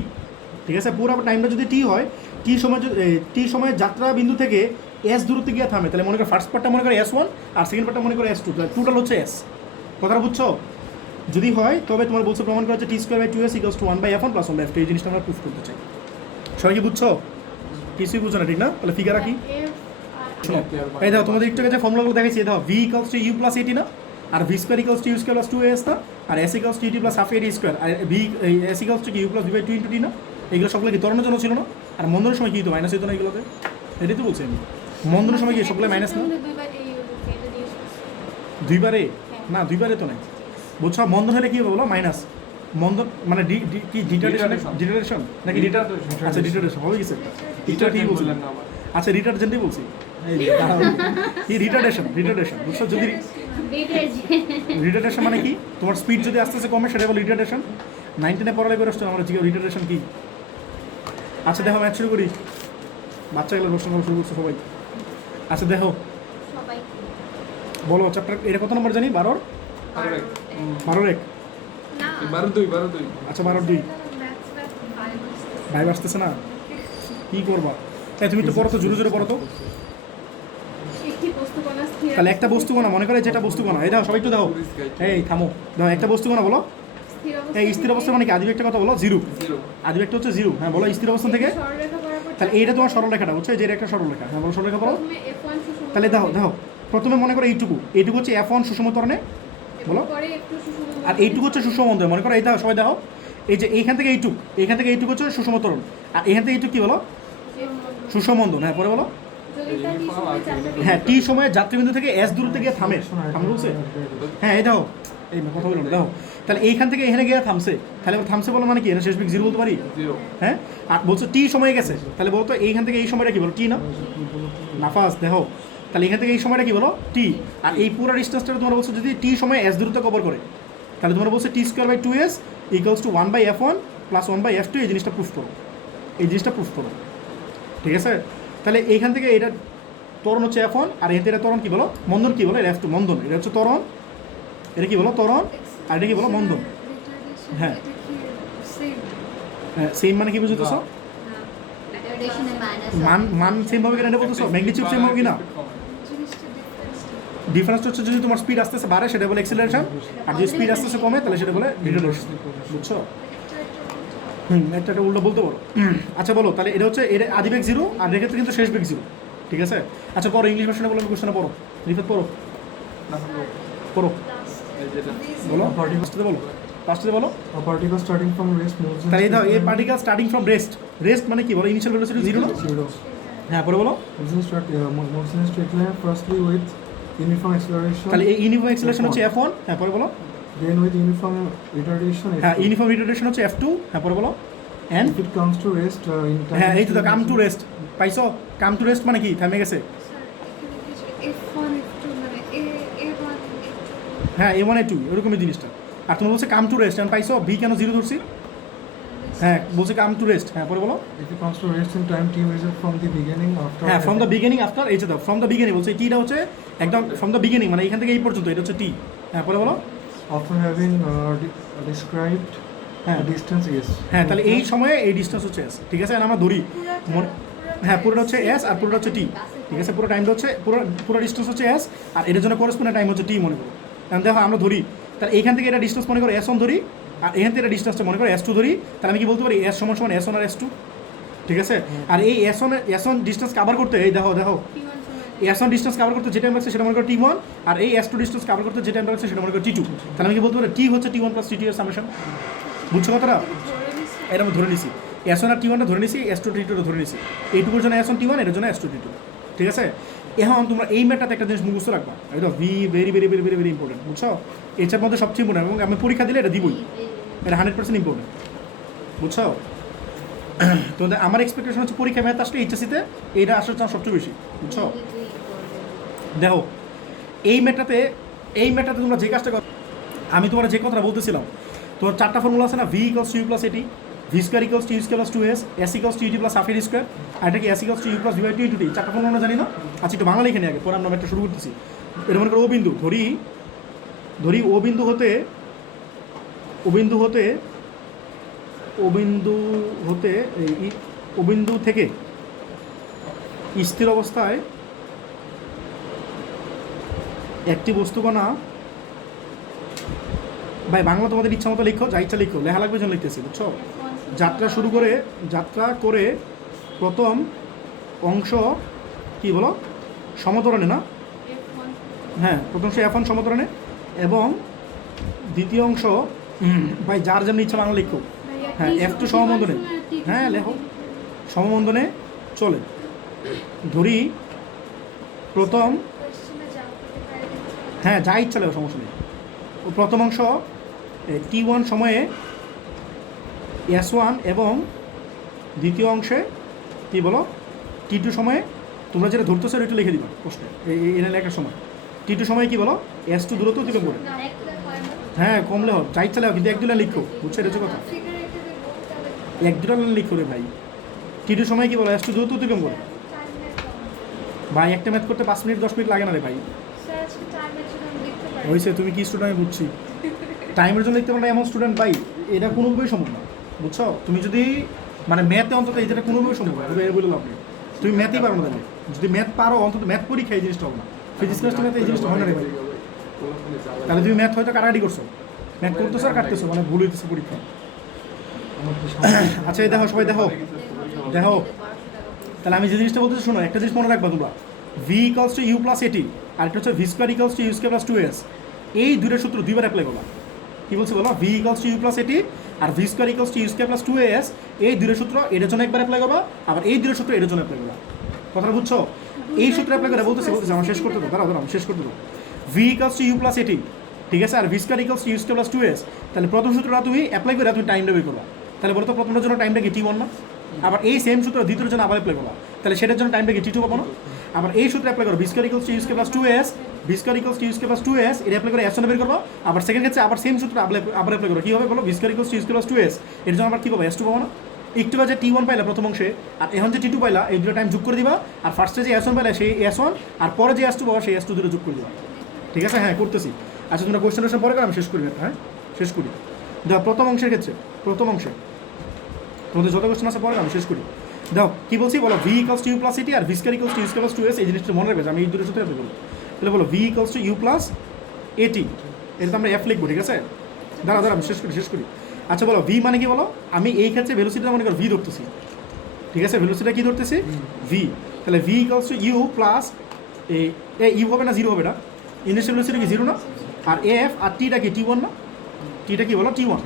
ঠিক আছে, পুরো টাইমটা যদি টি হয়, টি সময় যাত্রা বিন্দু থেকে এস দূরত্বে গিয়ে থামে, তাহলে মনে করো ফার্স্ট পার্টটা মনে করো S1 আর সেকেন্ড পার্টটা মনে করো S2, তাহলে টোটাল হচ্ছে এস, কথাটা বুঝছো। যদি হয় তবে তোমার বলছো প্রমাণ করা হচ্ছে T²/2s = 1/F1 + 1/F2, এই জিনিসটা আমরা প্রুফ করতে চাই। সবাই কি বুঝছো, কিছুই বুঝছো না ঠিক না, তাহলে ফিগার রাখি, এই দেখো তোমাদের একটু যে ফর্মুলাগুলো দেখাচ্ছি, দেখো v = u + at না, আর v² = u² + 2as না, আর s = ut + half at², আর v s = u + v/2 × t না, এগুলো সবগুলো কি ত্বরণের জন্য ছিল না, আর মন্দনের সময় কি হতো, মাইনাস হতো না এগুলোতে, এটাই তো বলছি আমি, মন্দনের সময় কি সবগুলো মাইনাস না, দুইবারে না, দুইবারে তো নাই বুঝছো, মন্দন হলে কি হবে বলো, মাইনাস, মন্দন মানে কি ডিটারেশন নাকি আচ্ছা ডিটারেশন হবে কিছু একটা, ঠিক বলছিলেন না, আচ্ছা রিটার্ডেন্টই বলছি, কি রিটার্ডেশন বুঝছো, যদি রিটার্ডেশন মানে কি, তোমার স্পিড যদি আস্তে আস্তে কমে সেটা বলো রিটার্ডেশন। 9-10 পড়ালে করে আসছো আমরা জিজ্ঞাসা রিটার্ডেশন কি। আচ্ছা দেখো ম্যাথ শুরু করি, বাচ্চাগুলো প্রশ্ন শুরু করছো সবাই। আচ্ছা দেখো বলো চ্যাপ্টার এটা কত নম্বর জানি, 12 1 আচ্ছা 12-2 ভাই আসতেছে না, কি করবা, তাই তুমি তো পড়ো তো, জোরে পড়ো তো, তাহলে একটা বস্তুকণা মনে করে যেটা বস্তুকণা, এই দাও সবাই একটু দাও, এই থামো, দাও একটা বস্তুকণা বলো, এই স্থির অবস্থা মানে কি, আদিবেগটা কথা বলো জিরো, আদিবেগটা হচ্ছে জিরো, হ্যাঁ বলো স্থির অবস্থান থেকে, তাহলে এইটা তোমার সরলরেখাটা বুঝছো, যে একটা সরলরেখা, হ্যাঁ বলো সরলরেখা বলো, তাহলে দেখো প্রথমে মনে করো এইটুকু হচ্ছে F1 সুষম ত্বরণে বলো, আর এইটুকু হচ্ছে সুষম মন্দন, মনে করো এই দাও সবাই দেখো, এই যে এইখান থেকে এইটুকু হচ্ছে সুষম ত্বরণ, আর এখান থেকে এইটুকু কি বলো সুষম মন্দন, হ্যাঁ পরে বলো, হ্যাঁ টি সময়ে যাত্রীবিন্দু থেকে এস দূরত্বে গিয়ে থামে বলছে, হ্যাঁ এই দাও এই কথা বলো দেখো, তাহলে এইখান থেকে এখানে গিয়ে থামছে, তাহলে থামছে বলো মানে কি, এটা শেষ জিরো বলতে পারি, হ্যাঁ, আর বলছো টি সময় গেছে, তাহলে বলতো এইখান থেকে এই সময়টা কি বলো টি না, নাফাস দেখো, তাহলে এখান থেকে এই সময়টা কি বলো টি, আর এই পুরো ডিস্টেন্সটা তোমরা বলছো যদি টি সময় এস দূরত্ব কভার করে, তাহলে তোমরা বলছো T²/2s = 1/F1 + 1/F2, এই জিনিসটা প্রুফ করো, ঠিক আছে? তাহলে এইখান থেকে এটা ত্বরণ হচ্ছে F1 আর এতে এটা ত্বরণ কী বলো, মন্দন কী বলো, এটা F2 মন্দন, এটা হচ্ছে ত্বরণ, এটা কী বলো ত্বরণ, আর এটা কী বলো মন্দন। হ্যাঁ। সেম মানে কি বুঝতেছো? মান সেম হবে কিনা এটা বলতেছো, ম্যাগনিটিউড সেম হবে কিনা? ডিফারেন্স হচ্ছে যদি তোমার স্পিড আস্তে আস্তে বাড়ে সেটা বলে অ্যাক্সিলারেশন, আর যদি স্পিড আস্তে আস্তে কমে তাহলে সেটা বলে রিটার্ডেশন, বুঝছো? একটা উল্টো বলতে পারো। আচ্ছা বলো তাহলে এটা হচ্ছে এটা আদি বেগ 0 আর এক্ষেত্রে কিন্তু শেষ বেগ 0, ঠিক আছে? আচ্ছা পড়ো ইংলিশ ভার্সনে বলো, কোশ্চেনে পড়ো, রিফাত পড়ো পড়ো বলো, ফার্স্টে বলো, ফার্স্টে বলো। A particle starting from rest moves in তাহলে এই দাও, straight এই line particle starting from rest, rest মানে কি বলো, ইনিশিয়াল ভেলোসিটি 0 না? zero. হ্যাঁ পরে বলো। Moves in a straight line firstly with uniform acceleration, তাহলে এই ইউনিফর্ম অ্যাক্সিলারেশন হচ্ছে F1, হ্যাঁ পরে বলো। then with uniform retardation হ্যাঁ F2. ইউনিফর্ম রিটার্ডেশন হচ্ছে F2, হ্যাঁ পরে বলো। And If it comes to rest in time, হ্যাঁ এই তো কাম টু রেস্ট পাইছো, কাম টু রেস্ট মানে কি, থেমে গেছে। হ্যাঁ A1 A2 এরকমই জিনিসটা। আর তুমি বলছে কাম টু রেস্ট, আমি পাইছো ভি কেন 0 ধরছি? হ্যাঁ বলছে কাম টু রেস্ট, হ্যাঁ পরে বলো। if it comes to rest in time, t measured from the beginning after. হ্যাঁ ফ্রম দ্য বিগিনিং আফটার, এই যে দাও ফ্রম দ্য বিগিনিং বলছে, টিটা হচ্ছে একদম ফ্রম দ্য বিগিনিং মানে এখান থেকে এই পর্যন্ত, এটা হচ্ছে টি, হ্যাঁ পরে বলো। After having described হ্যাঁ a distance s. হ্যাঁ তাহলে এই সময়ে এই ডিস্টেন্স হচ্ছে এস, ঠিক আছে? আর আমরা ধরি হ্যাঁ পুরোটা হচ্ছে এস আর পুরোটা হচ্ছে টি, ঠিক আছে? পুরো টাইমটা হচ্ছে পুরো ডিস্টেন্স হচ্ছে এস আর এটার জন্য করেসপন্ডিং টাইম হচ্ছে টি মনে করো। কারণ দেখো আমরা ধরি তাহলে এইখান থেকে এটা ডিস্টেন্স মনে করো S1 ধরি, আর এখান থেকে এটা ডিস্টেন্সটা মনে করো S2 ধরি, তাহলে আমি কি বলতে পারি S সমান সমান S1 আর S2, ঠিক আছে? আর এই S1 ডিস্টেন্স কভার করতে, এই দেখো S1 ডিস্টেন্স কভার করতে যেটা লাগছে সেটা মনে করো T1, আর এই S2 ডিস্টেন্স কভার করতে যেটা লাগছে সেটা মনে করো T2, তাহলে আমি কি বলতে পারি T হচ্ছে T1 প্লাস T2 এর সামেশন, বুঝছো কথাটা? এটা আমি ধরে নিছি, S1 আর T1টা ধরে নিছি, S2 T2টা ধরে নিছি, এইটুকুর জন্য S1 T1, এটার জন্য S2 T2, ঠিক আছে? এখন তোমরা এই ম্যাটারটা একটা জিনিস মুখস্থ রাখবা, এটা V very very very very very important, বুঝছো? এটার মধ্যে সবচেয়ে ইম্পর্টেন্ট, এবং আমি পরীক্ষা দিলে এটা দিবই, এটা 100% ইম্পর্টেন্ট, বুঝছো? তো আমার এক্সপেকটেশন হচ্ছে পরীক্ষা ম্যাথ আসলে এইচএসিতে এইটা আসার চান্স সবচেয়ে বেশি, বুঝছো? দেখো এই ম্যাটারতে তোমরা যে কাজটা করো, আমি তোমার যে কথাটা বলতেছিলাম, তোমার 4টা ফর্মুলা আছে না, v equals to you plus a t, v square equals to you square plus 2s, s equals to UT plus half এর স্কোয়ার, আর এটা কি s equals to you plus V by 2 into t, 4টা formula আমরা জানি না? আচ্ছা একটু বাংলা লিখে নিয়ে আগে, পরে আমরা ম্যাথটা শুরু করতেছি। এটা মনে করো ও বিন্দু, ধরি ও বিন্দু থেকে স্থির অবস্থায় একটি বস্তুকণা, ভাই বাংলা তোমাদের ইচ্ছা মতো লিখো, যা ইচ্ছা লিখো, লেখা লাগবে যেন লিখতেছি, বুঝছো? যাত্রা করে প্রথম অংশ কি বলো, সমতরণে না? হ্যাঁ প্রথম অংশ F1 সমতরণে, এবং দ্বিতীয় অংশ ভাই যার যেমন ইচ্ছা বাংলা লিখো, হ্যাঁ F2 সমবন্ধনে, হ্যাঁ লেখো সমবন্ধনে চলে। ধরি প্রথম, হ্যাঁ যা ইচ্ছা লেখো সমস্যা নেই। প্রথম অংশ T1 সময়ে S1 এবং দ্বিতীয় অংশে কি বলো T2 সময়ে, তোমরা যেটা ধরতেছো এটা লিখে দিবা প্রশ্নে, এনে লেখার সময় T2 সময়ে কি বলো S2 দূরত্ব অতিক্রম করে, হ্যাঁ কমলে হোক যা ইচ্ছা লেখো, কিন্তু 1-2 লাইন লিখো, বুঝছো? এটা হচ্ছে কথা, 1-2 লাইন লিখো রে ভাই। T2 সময় কি বলো S2 দূরত্ব অতিক্রম করে, ভাই একটা ম্যাথ করতে 5 মিনিট 10 মিনিট লাগে না রে ভাই। হয়েছে, তুমি কি স্টুডেন্ট আমি বুঝছি, টাইমের জন্য লিখতে পারো না এমন স্টুডেন্ট ভাই, এটা কোনোভাবেই সম্ভব না, বুঝছো? তুমি যদি মানে ম্যাথে অন্তত এটা কোনোভাবেই সম্ভব না, তবে বলে লাভ নেই, তুমি ম্যাথই পারো না, তাহলে যদি ম্যাথ পারো অন্তত ম্যাথ পরীক্ষা এই জিনিসটা হবে না, ফিজিক্স ম্যাথে এই জিনিসটা হয় না রে ভাই। তাহলে তুমি ম্যাথ হয়তো কাটাকাটি করছো, ম্যাথ করতেছো আর কাটতেছো, মানে ভুল হইতেছে পরীক্ষা। আচ্ছা এই দেখো সবাই দেখো, তাহলে আমি যে জিনিসটা বলতেছি শোনো, একটা জিনিস মনে রাখবা তোমরা, v equals to you plus এটি, আর একটা হচ্ছে v square equals to you square plus 2s, এই দুইটার সূত্র দুইবার অ্যাপ্লাই করবা। কি বলছি বলো, v equals to you plus এটি আর v square equals to you square plus 2as, এই দুইটার সূত্র এটার জন্য একবার অ্যাপ্লাই করবা, আবার এই দুইটার সূত্র এটার জন্য অ্যাপ্লাই করবা। কথাটা বুঝছো? এই সূত্র অ্যাপ্লাই করে বলতেছি আমার শেষ করতে দাও, দাঁড়াও শেষ করতে দাও। V equals to you plus এটি, ঠিক আছে, আর v square equals to you square plus 2s, তাহলে প্রথম সূত্রটা তুমি অ্যাপ্লাই করে তুমি টাইমটা বের করবা। তাহলে বলো তো প্রথমটার জন্য টাইমটা কি T1 না? আবার এই সেম সূত্র দ্বিতীয়র জন্য আবার অ্যাপ্লাই করবা, তাহলে সেটার জন্য টাইমটা কি T2 পাবো না? আবার এই সূত্র অ্যাপ্লাই করো, v square equals to you square plus 2s, v square equals to you square plus 2s, এটা অ্যাপ্লাই করে S1 বের করবো। আবার সেকেন্ড ক্ষেত্রে আবার সেম সূত্র আবার অ্যাপ্লাই করো, কি হবে বলো, V square equals to you square plus 2s, এর জন্য আবার কি পাবো S2 পাবো না? একটু বাজে T1 পাইলা প্রথম অংশে, আর এখন যে T2 পাইলা এই দুটো টাইম যোগ করে দিবা, আর ফার্স্টে যে S1 পাইলা সেই S1 আর পরে যে S2 পাবা সেই S2 দুটো যোগ করে দিবা। ঠিক আছে? হ্যাঁ করতেছি। আচ্ছা তোমরা কোয়েশ্চেন পরে করে আমি শেষ করি, হ্যাঁ শেষ করি। দেখো প্রথম অংশের ক্ষেত্রে, প্রথম অংশে তোমাদের যত কোয়েশ্চেন আছে পরে আমি শেষ করি। দেখো কী বলছি বলো, v equals to you plus এটি আর v square equals to u square plus 2s, এই জিনিসটা মনে রাখবে, আমি এই দুটোর সাথে বলবো। তাহলে বলো v equals to you plus at, এটা তো আমরা f লিখবো। ঠিক আছে? দাঁড়া আমি শেষ করি। আচ্ছা বলো v মানে কি বলো, আমি এই ক্ষেত্রে ভেলোসিটিটা মনে করো v ধরতেছি। ঠিক আছে? ভেলোসিটিটা কি ধরতেছি? v। তাহলে v equals to you plus a u হবে না, জিরো হবে না, ইনিশিয়াল ভেলোসিটি কি জিরো না, আর এফ আর টিটা কি T1 না, টিটা কি বলো T1,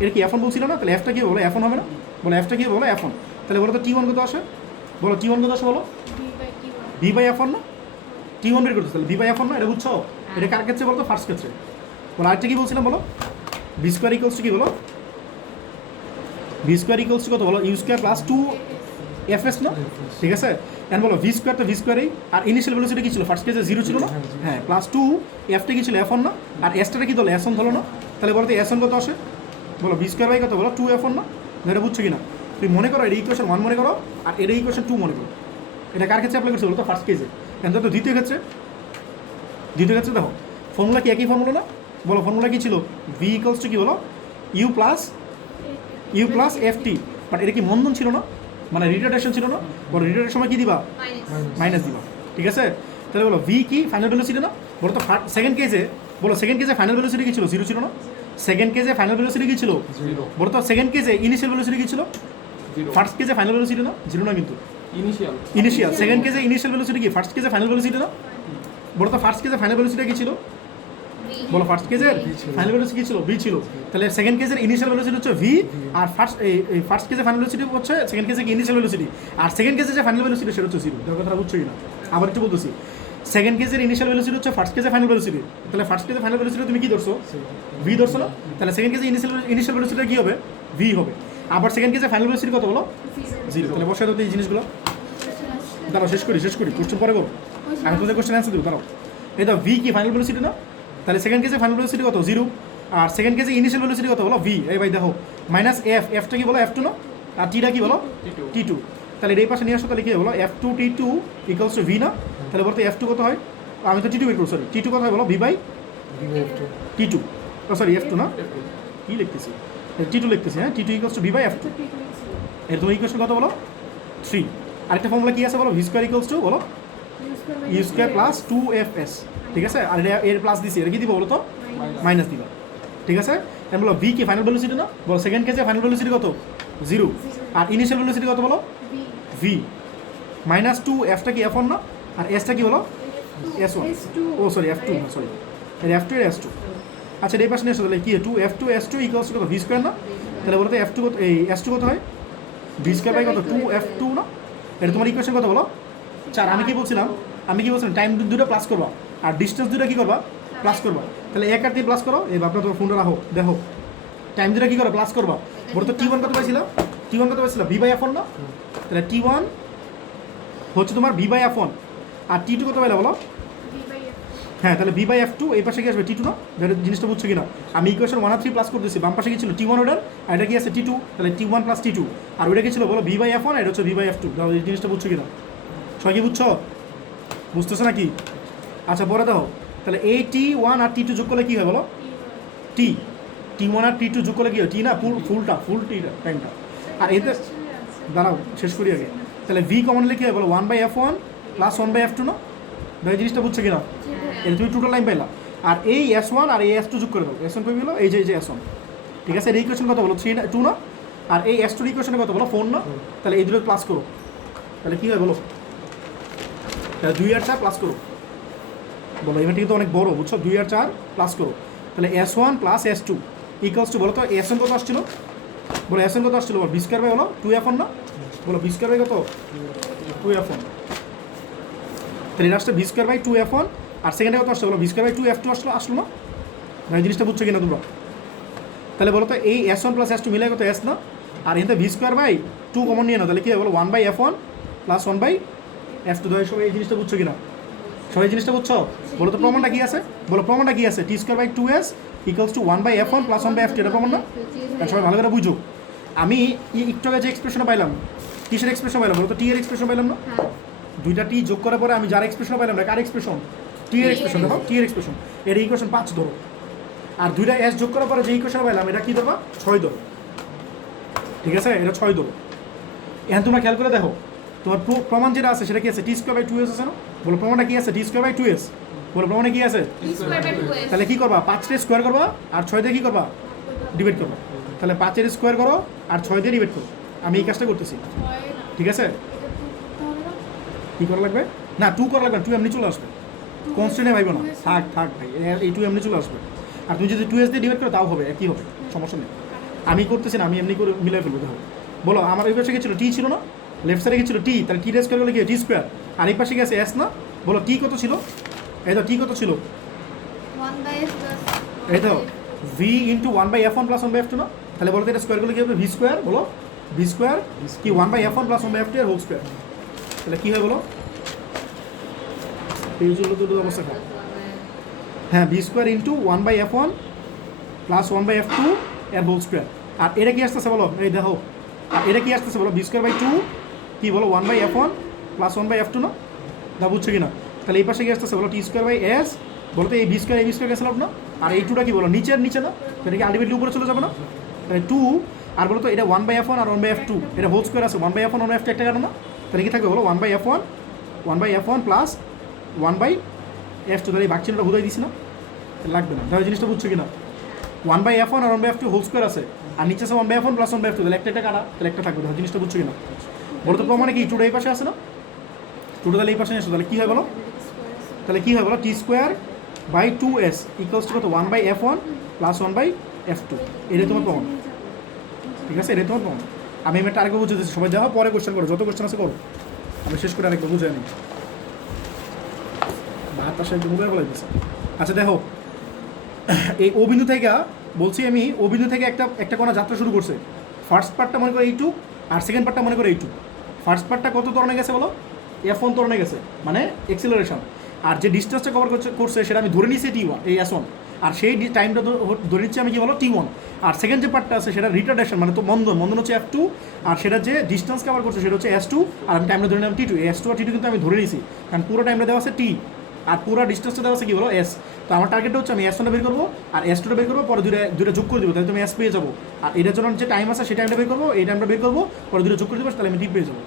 এটা কি F1 বলছিল না, তাহলে এফটা কি বলো F1 হবে না, বলো এফটা কি বলো F1। তাহলে বলো তো T1 কত আসে, বলো T1 কত আসে বলো, v বাই F1 না, T1 বের করতে, তাহলে v বাই F1 না, এটা বুঝছো? এটা কার ক্ষেত্রে বলো তো, ফার্স্ট ক্ষেত্রে। বলো আরেকটা কি বলছিলাম বলো, v স্কয়ার ইকুয়ালস টু কি বলো, v স্কয়ার ইকুয়ালস টু কত বলো, ইউ স্কয়ার প্লাস 2fs না। ঠিক আছে? এখন বলো v স্কয়ার তো v স্কয়ারই, আর ইনিশিয়াল ভেলোসিটি কি ছিল ফার্স্ট কেসে জিরো ছিল না, হ্যাঁ প্লাস 2 এফটা কি ছিল F1 না, আর এসটা কি ধরো S1 ধরো না, তাহলে বলো তো S1 কত আসে, বলো v স্কয়ার বাই কত বলো 2f1 না, এটা বুঝছো কি না? তুমি মনে করো এটা ইকুয়েশন 1 মনে করো, আর এটা ইকুয়েশন 2 মনে করো। এটা কার ক্ষেত্রে অ্যাপ্লাই করছে বলো তো, ফার্স্ট কেসে। এখন তো দ্বিতীয় ক্ষেত্রে দেখো ফর্মুলা কি একই ফর্মুলা না, বলো ফর্মুলা কি ছিল, v ইকুয়ালস টু কি বলো ইউ প্লাস ft, বাট এটা কি মন্দন ছিল না, মানে রিটার্ডেশন ছিল না, বলো রিটার্ডের সময় কি দিবা, মাইনাস দিবা। ঠিক আছে? তাহলে বলো v কি ফাইনাল ভেলোসিটি না, বলো তো সেকেন্ড কেসে, বলো সেকেন্ড কেসে ফাইনাল ভেলোসিটি কি ছিল, জিরো ছিল না, সেকেন্ড কেসে ফাইনাল ভেলোসিটি কি ছিল, বলো তো সেকেন্ড কেসে ইনিশিয়াল ভেলোসিটি কি ছিল, ফার্স্ট কেসে ফাইনাল ভেলোসিটি না, জিরো না কিন্তু ইনিশিয়াল, সেকেন্ড কেসে ইনিশিয়াল ভেলোসিটি কি, ফার্স্ট কেসে ফাইনাল ভেলোসিটি না, বলো তো ফার্স্ট কেসে ফাইনাল ভেলোসিটি কি ছিল, বলো ফার্স্ট কেসের ফাইনাল ভেলোসিটি কি ছিল, v ছিল। তাহলে সেকেন্ড কেসের ইনিশিয়াল ভেলোসিটি হচ্ছে v, আর ফার্স্ট কেসের ফাইনাল ভেলোসিটি হচ্ছে সেকেন্ড কেসে কি ইনিশিয়াল ভেলোসিটি, আর সেকেন্ড কেসের যে ফাইনাল ভেলোসিটি সেটা হচ্ছে জিরো। দেখো কথা বুঝছো কি না, আবার একটু বলতেছি, সেকেন্ড কেসের ইনিশিয়াল ভেলোসিটি হচ্ছে ফার্স্ট কেসের ফাইনাল ভেলোসিটি, তাহলে ফার্স্ট কেসের ফাইনাল ভেলোসিটি তুমি কি ধরছো, v ধরছো না, তাহলে সেকেন্ড কেসে ইনিশিয়াল ভেলোসিটি কি হবে, v হবে। আবার সেকেন্ড কেসে ফাইনাল ভেলোসিটি কত বলো, জিরো। তাহলে বসাই দাও এই জিনিসগুলো, দাঁড়াও শেষ করি কোশ্চেন পরে করো, আমি তোমাদের কোশ্চেন অ্যান্সার দেবো। দাঁড়াও এই দাও v কি ফাইনাল ভেলোসিটি না, তাহলে সেকেন্ড কেসে ফাইনাল ভেলোসিটি কত, জিরো, আর সেকেন্ড কেসে ইনিশিয়াল ভেলোসিটি কত বলো v, এই ভাই দেখো মাইনাস এফটা কি বলো F2 না, আর টিটা কি বলো T2, তাহলে এই পাশে নিয়ে আসো, তাহলে কি বলো F2 T2 equals to v না, তাহলে বলতো F2 কত হয়, আমি তো T2 বের করব, সরি T2 কত হয় বলো, v by T2, sorry F2 না, কি লিখতেছি T2 লিখতেছি, হ্যাঁ T2 equals to v by F2, এর তো ইকুয়েশন কত বলো 3। আরেকটা ফর্মুলা কি আছে বলো, v স্কয়ার ইকুয়ালস টু বলো ইউ স্কয়ার প্লাস 2fs। ঠিক আছে? আর এর প্লাস দিছি, এটা কি দিব বলো তো, মাইনাস দিবা। ঠিক আছে? এখন বলো v কি ফাইনাল ভেলোসিটি না, বলো সেকেন্ড কেসে ফাইনাল ভেলোসিটি কত, জিরো, আর ইনিশিয়াল ভেলোসিটি কত বলো, v মাইনাস 2, এফটা কি F1 না, আর এসটা কি বলো S1, ও সরি F2 না, সরি এর F2 এর S2। আচ্ছা এই পাশে নিয়ে আসো, তাহলে কি F2 S2 ইকুয়ালস টু কত, v স্কয়ার না, তাহলে বলো তো F2 কত, এই S2 কত হয়, v স্কয়ার বাই কত 2f2 না, এটা তোমার ইকুয়েশন কত বলো 4। আমি কি বলছিলাম টাইম দুটো প্লাস করবা, আর ডিস্টেন্স দুটো কি করবা, প্লাস করবা। তাহলে এক আর দিয়ে প্লাস করো, এই আপনার তোমার ফোনটা রাখো, দেখো টাইম দুটো কি করো, প্লাস করবা। বলো তো T1 কত পাইছিলাম, v বাই F1 না, তাহলে T1 হচ্ছে তোমার v by F1, R T2 কত পাইলা বলো, হ্যাঁ তাহলে v বাই F2, এই পাশে কি আসবে T2 না, জিনিসটা বুঝছো কিনা, আমি ইকুয়েশন 1 আর 3 প্লাস করতেছি, বাম পাশে কি ছিল T1 ওটার, আর এটা কি আছে T2, তাহলে T1 প্লাস T2, আর ওইটা কি ছিল বলো v বাই F1, আর এটা হচ্ছে v বাই F2। এই জিনিসটা বুঝছো কিনা, সবাই কি বুঝছো, বুঝতেছো নাকি? আচ্ছা পরে দেখো, তাহলে এই T1 আর T2 যোগ করলে কি হয় বলো, T1 আর T2 যোগ করলে কি হয়, T না ফুল টিটা টাইমটা, আর এতে দাঁড়াও শেষ করি আগে। তাহলে v কমন হলে কি হয় বলো 1 by F1 plus 1 by F2 না, এই জিনিসটা বুঝছো কিনা, এটা তুমি টোটাল টাইম পাইলা, আর এই S1 আর এই S2 যোগ করে দাও, S1 কই গেলো, এই যে S1। ঠিক আছে? এর ইকুয়েশন কত বলো 3 2 না, আর এই S2 এর ইকুয়েশন কত বলো 4 না, তাহলে এই দুটো প্লাস করো, তাহলে কি হয় বলো, তাহলে 2 আর 4 প্লাস করো, বলো এবার কিন্তু অনেক বড় বুঝছো, 2 আর 4 প্লাস করো, তাহলে S1 plus S2 equals to বলো তো S1 কত আসছিল, বলো S1 কত আসছিল বলো, v স্কয়ার বাই বলো 2f1 না, বলো v স্কয়ার বাই কত 2f1, তাহলে এটা আসছে v স্কয়ার বাই 2f1, আর সেকেন্ডে কত আসছে বলো v স্কয়ার বাই 2f2 আসলো না, এই জিনিসটা বুঝছো কিনা তোমরা? তাহলে বলো তো এই S1 প্লাস S2 মিলে কত S না, আর এতে v স্কয়ার বাই 2 কমন নিয়ে নাও, তাহলে কি হবে বলো 1 by F1 plus 1 by F2। সবাই এই জিনিসটা বুঝছো কিনা, সবাই জিনিসটা বুঝছো? বলো তো প্রমাণটা কি আছে, বলো প্রমাণটা কি আছে, t square by 2s equals to 1 by F1 plus 1 by F2, এটা প্রমাণ না, সবাই ভালো করে বুঝো। আমি একটু আগে যে এক্সপ্রেশন পাইলাম, কিসের এক্সপ্রেশন পাইলাম বলো তো? টি এর এক্সপ্রেশন পাইলাম না? হ্যাঁ দুইটা টি যোগ করার পরে আমি যার এক্সপ্রেশন পাইলাম না, কার এক্সপ্রেশন? টি এর এক্সপ্রেশন। দেখো টি এর এক্সপ্রেশন, এর ইকুয়েশন 5 ধরো। আর দুইটা এস যোগ করার পরে যে ইকুয়েশন পাইলাম এটা কি ধরবা? 6 ধরো। ঠিক আছে, এটা 6 ধরো। এখন তোমরা খেয়াল করে দেখো, তোমার প্রমাণ যেটা আছে সেটা কি আছে? টি স্কোয়ার বাই 2s আছে না? বলো প্রমাণটা কি আছে? টি স্কোয়ার বাই 2s। বলো প্রমাণে কি আছে? টি স্কয়ার বাই 2s তাহলে কি করবা? 5 রে স্কোয়ার করবা আর 6 দিয়ে কি করবা? ডিভাইড করবা। তাহলে 5 এর স্কোয়ার করো আর 6 দিয়ে ডিভাইড করো। আমি এই কাজটা করতেছি, ঠিক আছে? কি করা লাগবে? না 2 করা লাগবে না, 2 এমনি চলে আসবে। কনস্ট্যান্টে ভাইবো না, থাক থাক ভাই, এই 2 এমনি চলে আসবে। আর তুমি যদি 2s দিয়ে ডিভাইড করো তাও হবে, একই হবে, সমস্যা নেই। আমি করতেছি না, আমি এমনি করে মিলাই ফেলবো। দেখো বলো আমার এই পাশে গেছিল টি ছিল না, লেফট সাইডে গেছিল টি, তাহলে টি স্কোয়ার করলে কি টি স্কোয়ার, আর এই পাশে গেছে এস না। বলো টি কত ছিল? এই তো টি কত ছিল? 1/s প্লাস এই তো V into 1/f1 plus 1/f2 না? তাহলে বলো তো এটা স্কোয়ার করলে কি হবে? V square. বলো ভি স্কোয়ার কি 1/f1 প্লাস 1/f2 এর হোল স্কোয়ার। তাহলে কি হয় বলো? এই হলো দুটো অবস্থা খারাপ। হ্যাঁ V square into 1/f1 plus 1/f2 এর হোল স্কোয়ার। আর এটা কি আসতেছে বলো? এই দেখো, আর এটা কি আসতেছে বলো? ভি স্কোয়ার বাই 2 কি বলো? 1/f1 প্লাস 1/f2 না? দা বুঝছো কি না? তাহলে এই পাশে কি আসতেছে বলো? T square by S. বলো তো এই বি স্কোয়ার গেছিল না? আর এই 2টা কি বলো? নিচের নিচে না? তো এটা কি আলটিমেটলি উপরে চলে যাবে না? তাহলে 2 আর বলো তো এটা 1/f1 আর 1/f2 এটা হোল স্কোয়ার আছে। 1/f1 1/f2 একটা কারণ না? তাহলে কি থাকবে বলো? 1/f1 plus 1/f2। তাহলে এই বাক চিহ্নটা হুদাই দিছি না? লাগবে না। তাহলে জিনিসটা বুঝছো কি না? 1/f1 আর 1/f2 হোল স্কোয়ার আছে, আর নিচে আছে 1/f1 প্লাস 1/f2। তাহলে একটা কাটা, তাহলে একটা থাকবে। তাহলে জিনিসটা বুঝছো কি না? বলো তো প্রমাণে কি 2টা এই পাশে আছে না? 2টা তাহলে এই পাশে আসে, তাহলে কী হয় বলো? তাহলে কী হয় বলো? T square by 2s equals to কত? 1/f1 plus 1/f2। এটাই তোমার প্রমাণ, ঠিক আছে? এটাই তোমার প্রমাণ। আমি এটা আরেকবার বুঝে দিচ্ছি, সবাই দেখো, পরে কোশ্চেন করো, যত কোশ্চেন আছে করো। আমি শেষ করে আরেকবার বুঝে নিই। ভাত আসে একটু মুখে বলে দিচ্ছে। আচ্ছা দেখো, এই ও বিন্দু থেকে বলছি আমি, ও বিন্দু থেকে একটা কোণা যাত্রা শুরু করছে। ফার্স্ট পার্টটা মনে করো এইটুক, আর সেকেন্ড পার্টটা মনে করো এইটুক। ফার্স্ট পার্টটা কত ত্বরণে গেছে বলো? f1 ত্বরণে গেছে, মানে এক্সিলারেশন। আর যে ডিস্টেন্সটা কভার করছে সেটা আমি ধরে নিয়েছি t1, এই s1। আর সেই টাইমটা ধরে নিচ্ছি আমি কি বলো? t1। আর সেকেন্ড যে পার্টটা আছে সেটা রিটার্ডেশন, মানে তো মন্দন হচ্ছে f2। আর সেটা যে ডিস্টেন্স কভার করছে সেটা হচ্ছে s2। আর আমি টাইমটা ধরে নিলাম t2। এই s2 আর t2 কিন্তু আমি ধরে নিয়েছি, কারণ পুরো টাইমটা দেওয়া আছে t, আর পুরো ডিস্টেন্সটা দেওয়া আছে কি বলো? s। তো আমার টার্গেটটা হচ্ছে আমি s1টা বের করবো আর s2টা বের করবো, পরে দুটো যোগ করে দেবো, তাহলে তুমি s পেয়ে যাবো। আর এটার জন্য যে টাইম আছে সেই টাইমটা বের করবো, এই টাইমটা বের করবো, পরে দুটো যোগ করে দেবো, তাহলে আমি t পেয়ে যাবো।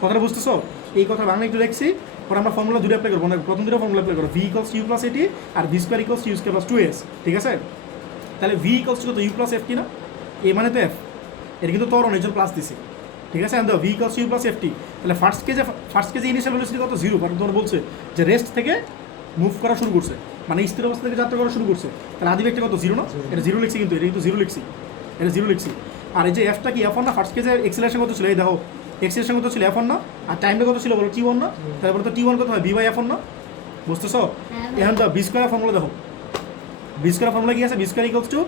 কথাটা বুঝতেছো? এই কথা বাংলা একটু দেখছি, পরে আমরা ফর্মুলা দুটো অ্যাপ্লাই করবো। প্রথম দুটো ফর্মুলা অ্যাপ্লাই করবো, v ইকুয়ালস u প্লাস এটি আর v square equals u square plus 2s। ঠিক আছে? তাহলে v ইকুয়ালস কত? u প্লাস ft না? এ মানে তো f, এটা কিন্তু ত্বরণ, এই জন্য প্লাস দিছি। ঠিক আছে? v equals u plus ft। তাহলে ফার্স্ট কেজে ইনিশিয়াল ভেলোসিটি কত? 0। কারণ তোমার বলছে যে রেস্ট থেকে মুভ করা শুরু করছে, মানে স্থির অবস্থা থেকে যাত্রা করা শুরু করছে। তাহলে আদি একটা কত? 0 না? এটা 0 লিখছি, কিন্তু এটা কিন্তু 0 লিখছি, এটা 0 লিখছি। আর এই যে এফটা কি f1 না? ফার্স্ট কেজে এক্সিলারেশন কত ছিল? এই দেখো এক্সিলারেশন কত ছিল? f1 না? আর টাইমটা কত ছিল বলো? t1 না? তারপরে তো t1 কত হয়? v/f1 না? বুঝতেছো? এখন তো বি স্কোয়ার ফর্মুলা দেখো, বি স্কোয়ার ফর্মুলা কি আছে? V square equals to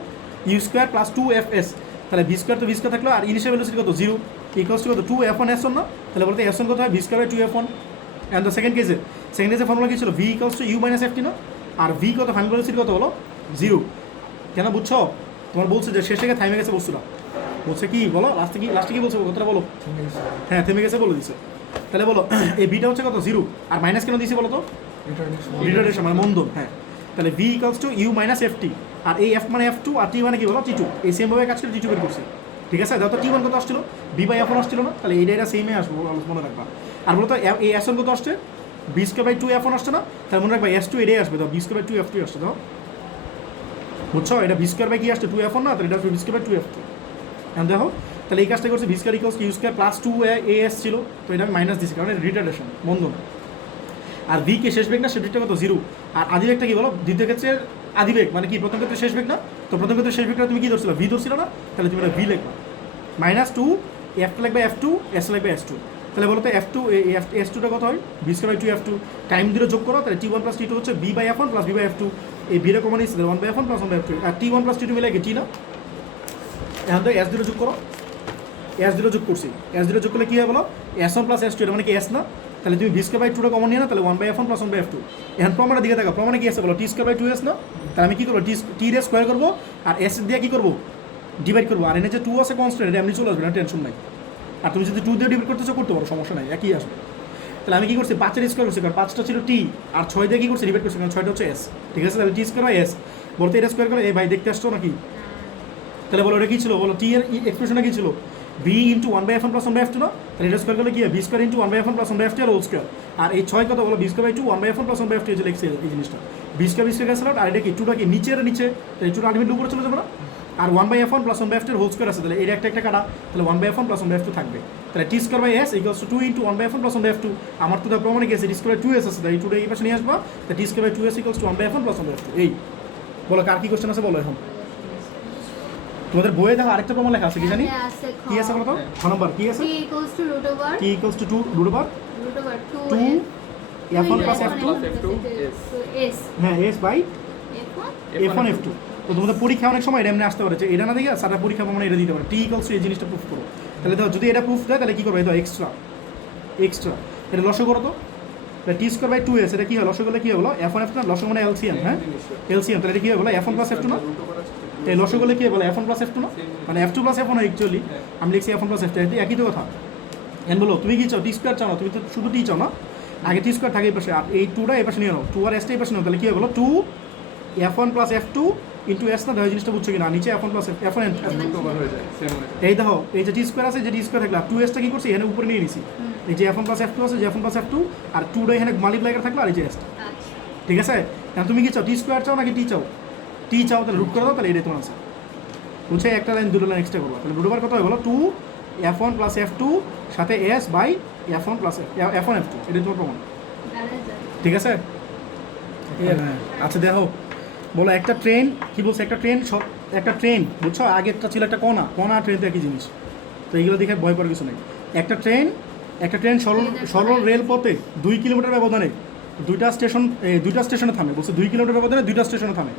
you square plus 2fs। তাহলে বি স্কোয়ার তো বি স্কোয়ার থাকলো, আর ইনিশিয়াল ভেলোসিটি কত? 0 ইকুয়ালস টু কত? 2f1 s1 না? তাহলে বলতে s1 কত হয়? V square by 2f1। And the second কেজে ফর্মুলা কি ছিল? v equals to u minus ft না? আর v কত? ফাইনাল ভেলোসিটি কত হলো? 0। কেন বুঝছো? তোমার বলছে যে শেষ থেকে থামে গেছে বস্তুটা, বলছে কি বলো? লাস্টে কি বলছে? কথাটা বলো। হ্যাঁ থেমে গেছে বলে দিছে। তাহলে বলো এই বিটা হচ্ছে কত? 0। আর মাইনাস কেন দিয়েছি বলো তো? রিটার্ডেশন, মানে মন্দন। হ্যাঁ, তাহলে v equals to u minus ft। আর এই f মানে f2 আর t মানে কি বলো? t2। এই সেমভাবে কাজ করে t2 বের করছি। ঠিক আছে? দাও তো t1 কত আসছিল? v/f1 আসছিল না? তাহলে এটা সেমই আসবো, মনে রাখবা। আর বলো তো এই s1 কত আসছে? b স্কোয়ার বাই 2f1 আসছে না? তাহলে মনে রাখবা s2 এটাই আসবে। দাও b স্কোয়ার বাই 2f2 আসছে। দাও বুঝছো? এটা b স্কোয়ার বাই কি আসছে? 2f1 না? তাহলে এটা আসবে b স্কোয়ার বাই 2f2। এখন দেখো, তাহলে এই কাজটা করছে v square equals u square plus 2as ছিল, তো এটা আমি মাইনাস দিচ্ছি কারণ এটা রিটার্ডেশন, মন্দন। আর v কে শেষ বেগ না? শেষ বেগটা কত? 0। আর আদি বেগটা কি বলো? দ্বিতীয় ক্ষেত্রে আদি বেগ মানে কি? প্রথম ক্ষেত্রে শেষ বেগ না? তো প্রথম ক্ষেত্রে শেষ বেগটা তুমি কি ধরছিল? v ধরছিল না? তাহলে তুমি এটা v লিখবা, মাইনাস 2 f লাগবে f2, s লাগবে s2। তাহলে বলো তো f2 s2টা কত হয়? b square by 2f2। Time দিলে যোগ করো, তাহলে t1 প্লাস t2 হচ্ছে b/f1 প্লাস b/f2। এই b টা কমন নিচ্ছে 1/f1 প্লাস 1/f2। আর t1 প্লাস t2 মিলে কি t না? এখন তো s0 যোগ করো, s0 যোগ করছি, s0 যোগ করলে কী হয় বলো? s1 প্লাস s2, এটা মানে কি s না? তাহলে তুমি v স্কোয়ার বাই 2টা কমন নিয়ে না, তাহলে 1/f1 প্লাস 1/f2। এখন প্রমাণের দিকে থাকো, প্রমাণে কি আছে বলো? t স্কোয়ার বাই 2s না? তাহলে আমি কী করবো? t স্কোয়ার করবো, আর s দিয়ে কী করবো? ডিভাইড করবো, আর এনে যে 2 আছে কনস্ট্যান্ট, এটা এমনি চলে আসবে না, টেনশন নাই। আর তুমি যদি 2 দিয়ে ডিভাইড করতেছো করতে পারো, সমস্যা নাই, একই আসবে। তাহলে আমি কী করছি, 5 স্কোয়ার করছি, কারণ 5টা ছিল টি, আর 6 দিয়ে কী করছি ডিভাইড করছি, কারণ 6টা হচ্ছে এস। ঠিক আছে, তাহলে টি স্কোয়ার বাই এস। বলতে এটা স্কোয়ার করে এই ভাই দেখতে আসছো নাকি? তাহলে বলো এটা কী ছিল, বলো টি এর এক্সপ্রেশনটা কী ছিল, B into 1/f1 plus 1/f2 না? তাহলে এটা স্কোয়ার করলে কি হয়, v square into 1/f1 plus 1/f2 আর হোল স্কোয়ার। আর এই 6 কত বলো, B square by 2 1/f1 plus 1/f2 হচ্ছে লিখছে এই জিনিসটা। বি স্কোয়ার গেছিল, আর এটা কি 2টা কি নিচে তাহলে 2টা আলটিমেটলি উপরে চলে যাবে না? আর 1/f1 plus 1/f2 whole square আছে, তাহলে এটা একটা কাটা, তাহলে 1/f1 প্লাস 1/f2 থাকবে। তাহলে t square by s equals to 2 into 1/f1 plus 1/f2। আমার তো প্রমাণে গেছে টি স্কোয়ার 2s আছে, তাই 2টা এই পাশে নিয়ে আসবা, তাহলে t square by 2s equals to 1/f1 plus 1/f2। এই বলো কার কি কোশ্চেন আছে বলো এখন। তোমাদের বইয়ে দেখো আরেকটা প্রমাণ লেখা আছে, কি জানি কি আছে বলো তো? ছ নম্বর কি আছে, t equals to root over t equals to 2 root over 2 f1 plus f2 s হ্যাঁ s by f1 f1 f2। তো তোমাদের পরীক্ষা অনেক সময় এটা এমনি আসতে পারে, যে এটা না দেখে সারা পরীক্ষা মানে এটা দিতে পারে, টি ইকুয়ালস টু এই জিনিসটা প্রুফ করো। তাহলে দেখো যদি এটা প্রুফ দেয় তাহলে কী করবে, এই তো এক্সট্রা এটা লসো করো তো, তাহলে টি স্কোয়ার বাই 2s, এটা কী হয় লসো করলে কী হলো, f1 f2 না, লসো মানে এলসিএম, হ্যাঁ এলসিএম, তাহলে এটা কী হলো f1 প্লাস f2 না? এই লসো করলে কী বলে f1 প্লাস f2 না, মানে f2 প্লাস f1 অ্যাকচুয়ালি আমি লিখছি f1 প্লাস f2, একই তো কথা। এন বলো তুমি কি চাও, টি স্কোয়ার চাও না, তুমি তো শুধু টি চাও না, আগে টি স্কোয়ার থাকে এই পাশে, আর এই 2টা এই পাশে নিয়ে নাও, 2 আর এসটা এই পাশে নাও, তাহলে কী হলো 2 f1 plus f2 into S না, জিনিসটা বুঝছো কি না, নিচে f1 প্লাস f1 হয়ে যায় সেম হয়ে যায়। এই দেখো এই যে টি স্কোয়ার আছে, যে টি স্কোয়ার থাকলে 2sটা কী করছি এখানে উপরে নিয়ে নিছি, এই যে f1 প্লাস f2 আছে, যে f1 প্লাস f2 আর 2টা এখানে মাল্টিপ্লাই করে থাকলো, আর এই যে এসটা। আচ্ছা ঠিক আছে, এখন তুমি কি চাও, টি স্কোয়ার চাও নাকি টি চাও? টি চাও, তাহলে রুট করে দাও, তাহলে এটাই তোমার আছে। বুঝছে, একটা লাইন দুটো লাইন এক্সট্রা করবো, তাহলে রুট ওভার কত হয় বলো, 2 f1 প্লাস f2 সাথে s by f1 plus f1 f2, এটাই তোমার প্রমাণ। ঠিক আছে, আচ্ছা দেখো বলো একটা ট্রেন কি বলছে, একটা ট্রেন বুঝছো, আগেরটা ছিল একটা কণা আর ট্রেন তো একই জিনিস, তো এইগুলো দেখে ভয় পাওয়ার কিছু নেই। একটা ট্রেন সরল রেলপথে 2 কিলোমিটার ব্যবধানে দুইটা স্টেশনে থামে, বলছে 2 কিলোমিটার ব্যবধানে 2টা স্টেশনে থামে।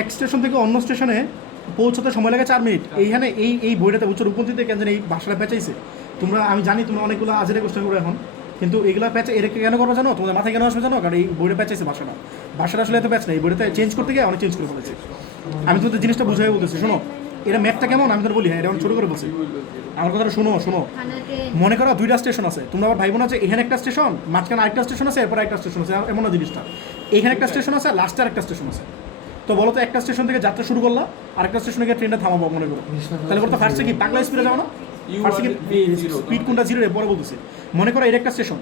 এক স্টেশন থেকে অন্য স্টেশনে পৌঁছতে সময় লাগে 4 মিনিট। এইখানে এই বইটাতে বুঝছো রূপন্তীতে কেন জানি এই ভাষাটা পেঁচাইছে, আমি জানি তোমরা অনেকগুলো আজের কোশ্চেন করে এখন, কিন্তু এগুলো প্যাচ এটাকে কেন করবো জানো, তোমাদের মাথায় কেন আসবে জানো, কারণ এই বইটা প্যাচাইছে ভাষাটা আসলে এত প্যাচ নেই, এই বইটাতে চেঞ্জ করতে গিয়ে অনেক চেঞ্জ করে ফেলেছে। আমি তোমাদের জিনিসটা বুঝাই বলতেছি, শোনো এটা ম্যাথটা কেমন আমি তোর বলি, হ্যাঁ এটা ছোটো করে বলছি, আমার কথাটা শোনো। মনে করো 2টা স্টেশন আছে, তোমরা আবার ভাইবোন আছে, এখানে একটা স্টেশন, মাঝখানে আরেকটা স্টেশন আছে, এরপর একটা স্টেশন আছে, এমন না জিনিসটা, এখানে একটা স্টেশন আছে, লাস্টে আরেকটা স্টেশন আছে। তো বলো তো একটা স্টেশন থেকে যাত্রা শুরু করলাম, আরেকটা স্টেশনে গিয়ে ট্রেনটা থামাবো মনে করো, তাহলে বলতো ফার্স্টে কি পাগলা স্পিডে যাও না, ফার্স্টে কি স্পিড কোনটা 0 পরে বলতেছে। মনে করো এটা একটা স্টেশন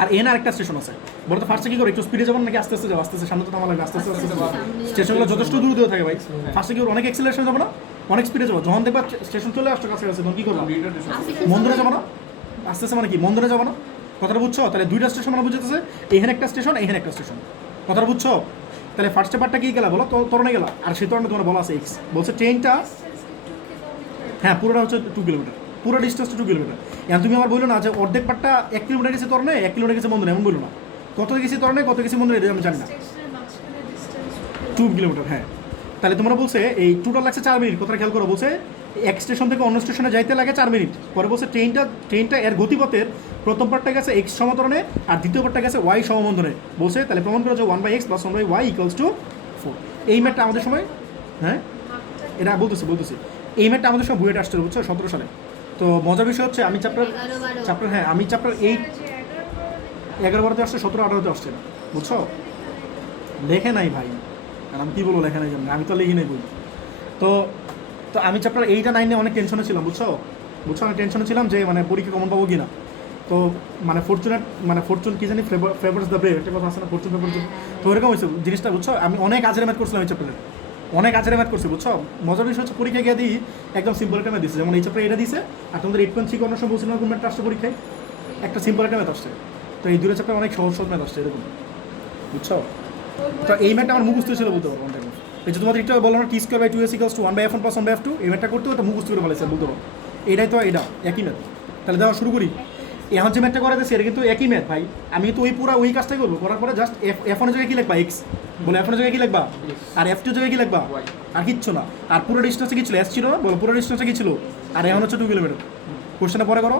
আর এখানে আরেকটা স্টেশন আছে, বলতো ফার্স্টে কি করে একটু স্পিডে যাবো নাকি আস্তে আস্তে যাবো, আস্তে সামনে তো থামা লাগবে, আস্তে আস্তে স্টেশনগুলো যথেষ্ট দূরে থাকে ভাই, ফার্স্টে কি অনেক এক্সেলারেশন যাবো না, অনেক স্পিডে যাবো, যখন দেখবা স্টেশন চলে আসছো কাছাকাছি তখন কি করবো, মন্দরে যাবো না, আস্তে আস্তে মানে কি মন্দরে যাবো না, কথাটা বুঝছো? তাহলে 2টা স্টেশন মানে বুঝতেছে, এখানে একটা স্টেশন এখানে একটা স্টেশন, কথাটা বুঝছো? তাহলে ফার্স্ট পার্টটা কি গেলা বলো, তরণে গেলা, আর সেই তরণে তোমার বলা আছে এক্স, বলছে ট্রেনটা হ্যাঁ পুরোটা হচ্ছে 2 কিলোমিটার, পুরো ডিস্টেন্সটা 2 কিলোমিটার। এখন তুমি আমার বললো না যে অর্ধেক পার্টটা 1 কিলোমিটার গেছে তরণে, 1 কিলোমিটার গেছে মন্দরে, এমন বললো না, কত গেছি তরণে কত গেছি মন্দরে এটা আমি জানি না, 2 কিলোমিটার। হ্যাঁ তাহলে তোমরা বলছে এই টোটাল লাগছে 4 মিনিট, কথাটা খেয়াল করো, বলছে এক স্টেশন থেকে অন্য স্টেশনে যাইতে লাগে 4 মিনিট, পরে বলছে ট্রেনটা এর গতিপথের প্রথম পার্টটা গেছে এক্স সমান্তরণে আর দ্বিতীয় পার্টটা গেছে ওয়াই সমবন্ধনে, বলছে তাহলে প্রমাণ করা যে 1/x + 1/y = 4। এই ম্যাথটা আমাদের সময় হ্যাঁ এটা বলতেছি এই ম্যাথটা আমাদের সময় বুয়েটে আসছিল বুঝছো 17 সালে। তো মজার বিষয় হচ্ছে আমি চ্যাপ্টার 8 11-12 আসছে, 17-18 আসছে না বুঝছো, লেখে নাই ভাই, আর আমি কী বলবো লেখা নাই, আমি তো লিখি নাই বই। তো আমি চ্যাপ্টার 8 আর 9 অনেক টেনশনে ছিলাম বুঝছো, আমি টেনশনে ছিলাম যে মানে পরীক্ষা কমন পাবো কিনা। তো মানে ফরচুন কি জানি ফেভার্স দ্য ব্রেভ একটা কথা আছে না, ফরচুন ফেভার্স, তো ওরকম হয়েছে জিনিসটা বুঝছো। আমি অনেক আজের ম্যাথ করছিলাম এই চ্যাপ্টারে, অনেক আজের ম্যাথ করছি বুঝছো। মজার বিষয় হচ্ছে পরীক্ষা গিয়ে দিই একদম সিম্পল একটা ম্যাথ দিচ্ছে, যেমন এই চ্যাপ্টার এটা দিছে, আর তোমাদের 8.3 করার সময় বলছিলাম কোন ম্যাথটা আসছে পরীক্ষায়, একটা সিম্পল একটা ম্যাথ আসছে। তো এই দুটো চ্যাপ্টার অনেক সহজ ম্যাথ আসছে এরকম বুঝছো। তো এই ম্যাথটা আমার মুখস্থ ছিল বলতে পারবো অনেক, এই যে তোমাদের একটু বললাম না t² / 2s = 1/f1 + 1/f2, এই ম্যাথটা করতে ওটা মুখস্থ করে ফেলেছে বলতে পারবো, এটাই তো এটা একই ম্যাথ। তাহলে দেখো শুরু করি, এখন যে ম্যাথটা করাতেছি এটা কিন্তু একই ম্যাথ ভাই, আমি তো ওই কাজটাই করবো, করার পরে জাস্ট f1 এর জায়গায় কী লিখবা x, বলে f1 এর জায়গায় কী লিখবা, আর f2 এর জায়গায় কী লিখবা, আর কিচ্ছু না। আর পুরো ডিস্টেন্সে কী ছিল, s ছিল না, বলো পুরো ডিস্টেন্সে কী ছিল, আর এখন হচ্ছে 2 কিলোমিটার। কোশ্চেনটা পরে করো,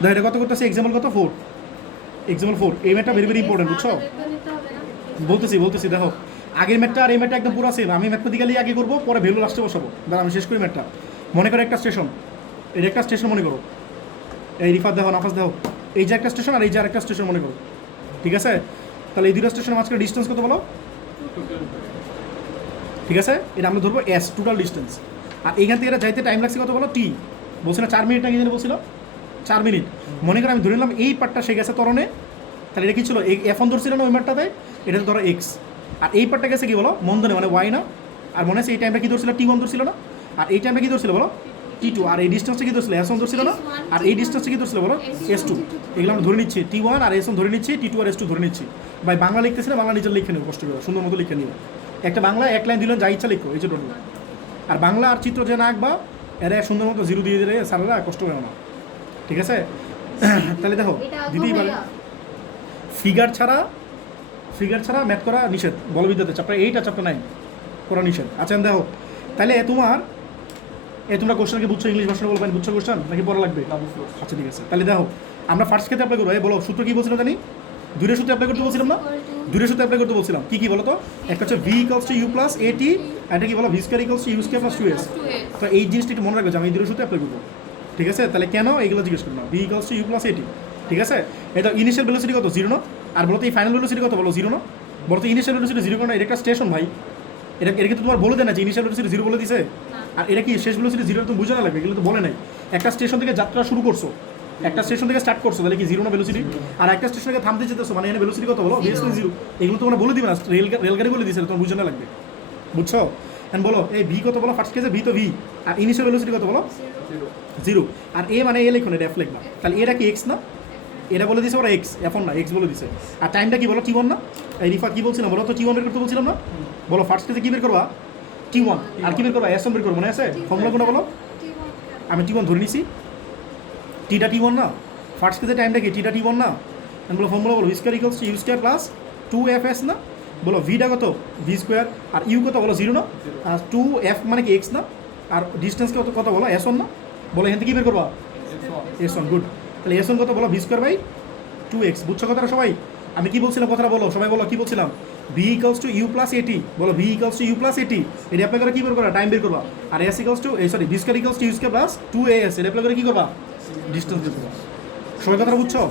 দেখো এটা কত করতেছি, এক্সাম্পল কত 4, এই ম্যাথটা ভেরি ইম্পর্টেন্ট বুঝছো। বলতেছি দেখো আগের ম্যাটটা আর এই ম্যাটটা একদম পুরো সেম। আমি ম্যাথমেটিক্যালি আগে করবো, পরে ভ্যালু লাস্টে বসাবো। দাঁড়া আমি শেষ করি ম্যাটটা। মনে করো একটা স্টেশন, এটা একটা স্টেশন মনে করো, এই রিফাত দেখো, নাফাস দেখো, এই যে একটা স্টেশন আর এই যে আরেকটা স্টেশন মনে করো, ঠিক আছে? তাহলে এই দুটো স্টেশনের মাঝখানে ডিস্টেন্স কত বলো? ঠিক আছে, এটা আমরা ধরবো এস, টোটাল ডিস্টেন্স। আর এইখান থেকে এটা যাইতে টাইম লাগছে কত বলো? টি। বলছি না 4 মিনিট না কি যেন বলছিল? 4 মিনিট। মনে করো আমি ধরে নিলাম এই পার্টটা সে গেছে তরণে, তাহলে এটা কি ছিল? F1 ধরছিল না ওই মাঠটাতে, এটা ধরো এক্স। আর এই পার্টটা গেছে কি বলো? মন্দনে, মানে ওয়াই না? আর মনে আছে এই টাইমটা কি ধরছিল? T1 ধরছিল না? আর এই টাইমটা কি ধরছিল বলো? T2। আর এই ডিস্টেন্সটা কি ধরছিল? S1 ধরছিল না? আর এই ডিস্টেন্সটা কি ধরছিল বলো? S2। এগুলো আমরা ধরে নিচ্ছি, T1 আর S1 ধরে নিচ্ছি, T2 আর S2 ধরে নিচ্ছি। ভাই বাংলা লিখতেছি না, বাংলা নিজের লিখে নেবো, কষ্ট করে সুন্দর মতো লিখে নিও। একটা বাংলা এক লাইন দিলেন, যা ইচ্ছা লিখো, এই যে টোটাল। আর বাংলা আর চিত্র যে না আঁকবা, এরা সুন্দর মতো জিরো দিয়ে দিলে স্যারেরা কষ্ট করে না, ঠিক আছে? তাহলে দেখো দিতেই পারে। ফিগার ছাড়া ম্যাথ করা নিষেধ বলবিদ্যাতে, চ্যাপ্টার 8 আর চ্যাপ্টার 9 করা নিষেধ। আচ্ছা দেখো, তাহলে তোমরা কোশ্চেনকে বুঝছো? ইংলিশ ভাষা বলবেন, বুঝছো কোশ্চেন নাকি পড়া লাগবে? আচ্ছা ঠিক আছে, তাহলে দেখো আমরা ফার্স্ট ক্ষেত্রে অ্যাপ্লাই করবো। বলো সূত্র কি বলছিলাম জানি? দূরের সূত্রে অ্যাপ্লাই করতে বলছিলাম না? দূরের সূত্রে অ্যাপ্লাই করতে বলছিলাম। কি বলো তো? একটা হচ্ছে v equals to you plus at, এটা কি বলো? V square equals to u square plus 2s। তো এই জিনিসটা একটু মনে রাখবে যে আমি এই দূরের সূত্রে অ্যাপ্লাই করবো, ঠিক আছে? তাহলে কেন এইগুলো জিজ্ঞেস করলাম। V equals to you plus এটি, ঠিক আছে? এটা ইনিশিয়াল ভেলোসিটি কত? 0 না? আর বলো তো এই ফাইনাল ভেলোসিটি কত? বলো 0 না? বলো তো ইনিশিয়াল ভেলোসিটি 0 না? এটা একটা স্টেশন ভাই, এটা কিন্তু তোমার বলে দেয় না যে ইনিশিয়াল ভেলোসিটি 0 বলে দিছে। আর এটা কি শেষ ভেলোসিটি 0? তুমি বুঝে না লাগবে, এগুলো তো বলে নাই। একটা স্টেশন থেকে যাত্রা শুরু করছো, একটা স্টেশন থেকে স্টার্ট করছো, তাহলে কি 0 না ভেলোসিটি? আর একটা স্টেশন থেকে থামতে যেতেছো, মানে এখানে ভেলোসিটি কত বলো? বেসিক্যালি 0। এগুলো তোমরা বলে দিবে না, রেলগাড়ি বলে দিছে, তোমার বুঝে না লাগবে, বুঝছো? এন্ড বলো এই ভি কত বলো? ফার্স্ট কেসে ভি তো ভি, আর ইনিশিয়াল ভেলোসিটি কত বলো? 0। আর এ মানে এ লিখো না, এটা এফ লিখবা। তাহলে এটা কি এক্স না? এটা বলে দিছে ওরা এক্স, এখন না এক্স বলে দিছে। আর টাইমটা কি বলো? T1 না? এই রিফা কি বলছিলাম বলো তো? T1 বের করতে বলছিলাম না? বলো ফার্স্ট কেসে কি বের করবা? T1। আর কি বের করবা? S1 বের করবো, মনে আছে? ফর্মুলা কোনটা বলো? আমি T1 ধরে নিছি, টিটা T1 না? ফার্স্ট কেসে টাইমটা কি? টিটা T1 না? বলো ফর্মুলা বলো, v square equals to u square plus 2fs না? বলো ভিটা কত? V square. আর ইউ কত বলো? 0 না? আর 2f মানে কি এক্স না? আর ডিস্টেন্স কত বলো? S1 না? বলো এখান থেকে কি বের করবা? S1। গুড। তাহলে S1 কত বলো? V square by 2x। বুঝছো কথাটা সবাই? আমি কি বলছিলাম কথাটা বলো, সবাই বলো কি বলছিলাম? V equals to you plus at, বলো v equals to you plus at. এটা অ্যাপ্লাই করে কি বের করবা? টাইম বের করবা। আর S equals to v square equals to u square plus 2as, এটা অ্যাপ্লাই করে কি করবা? ডিস্টেন্স বের করবা। সবাই কথাটা বুঝছো?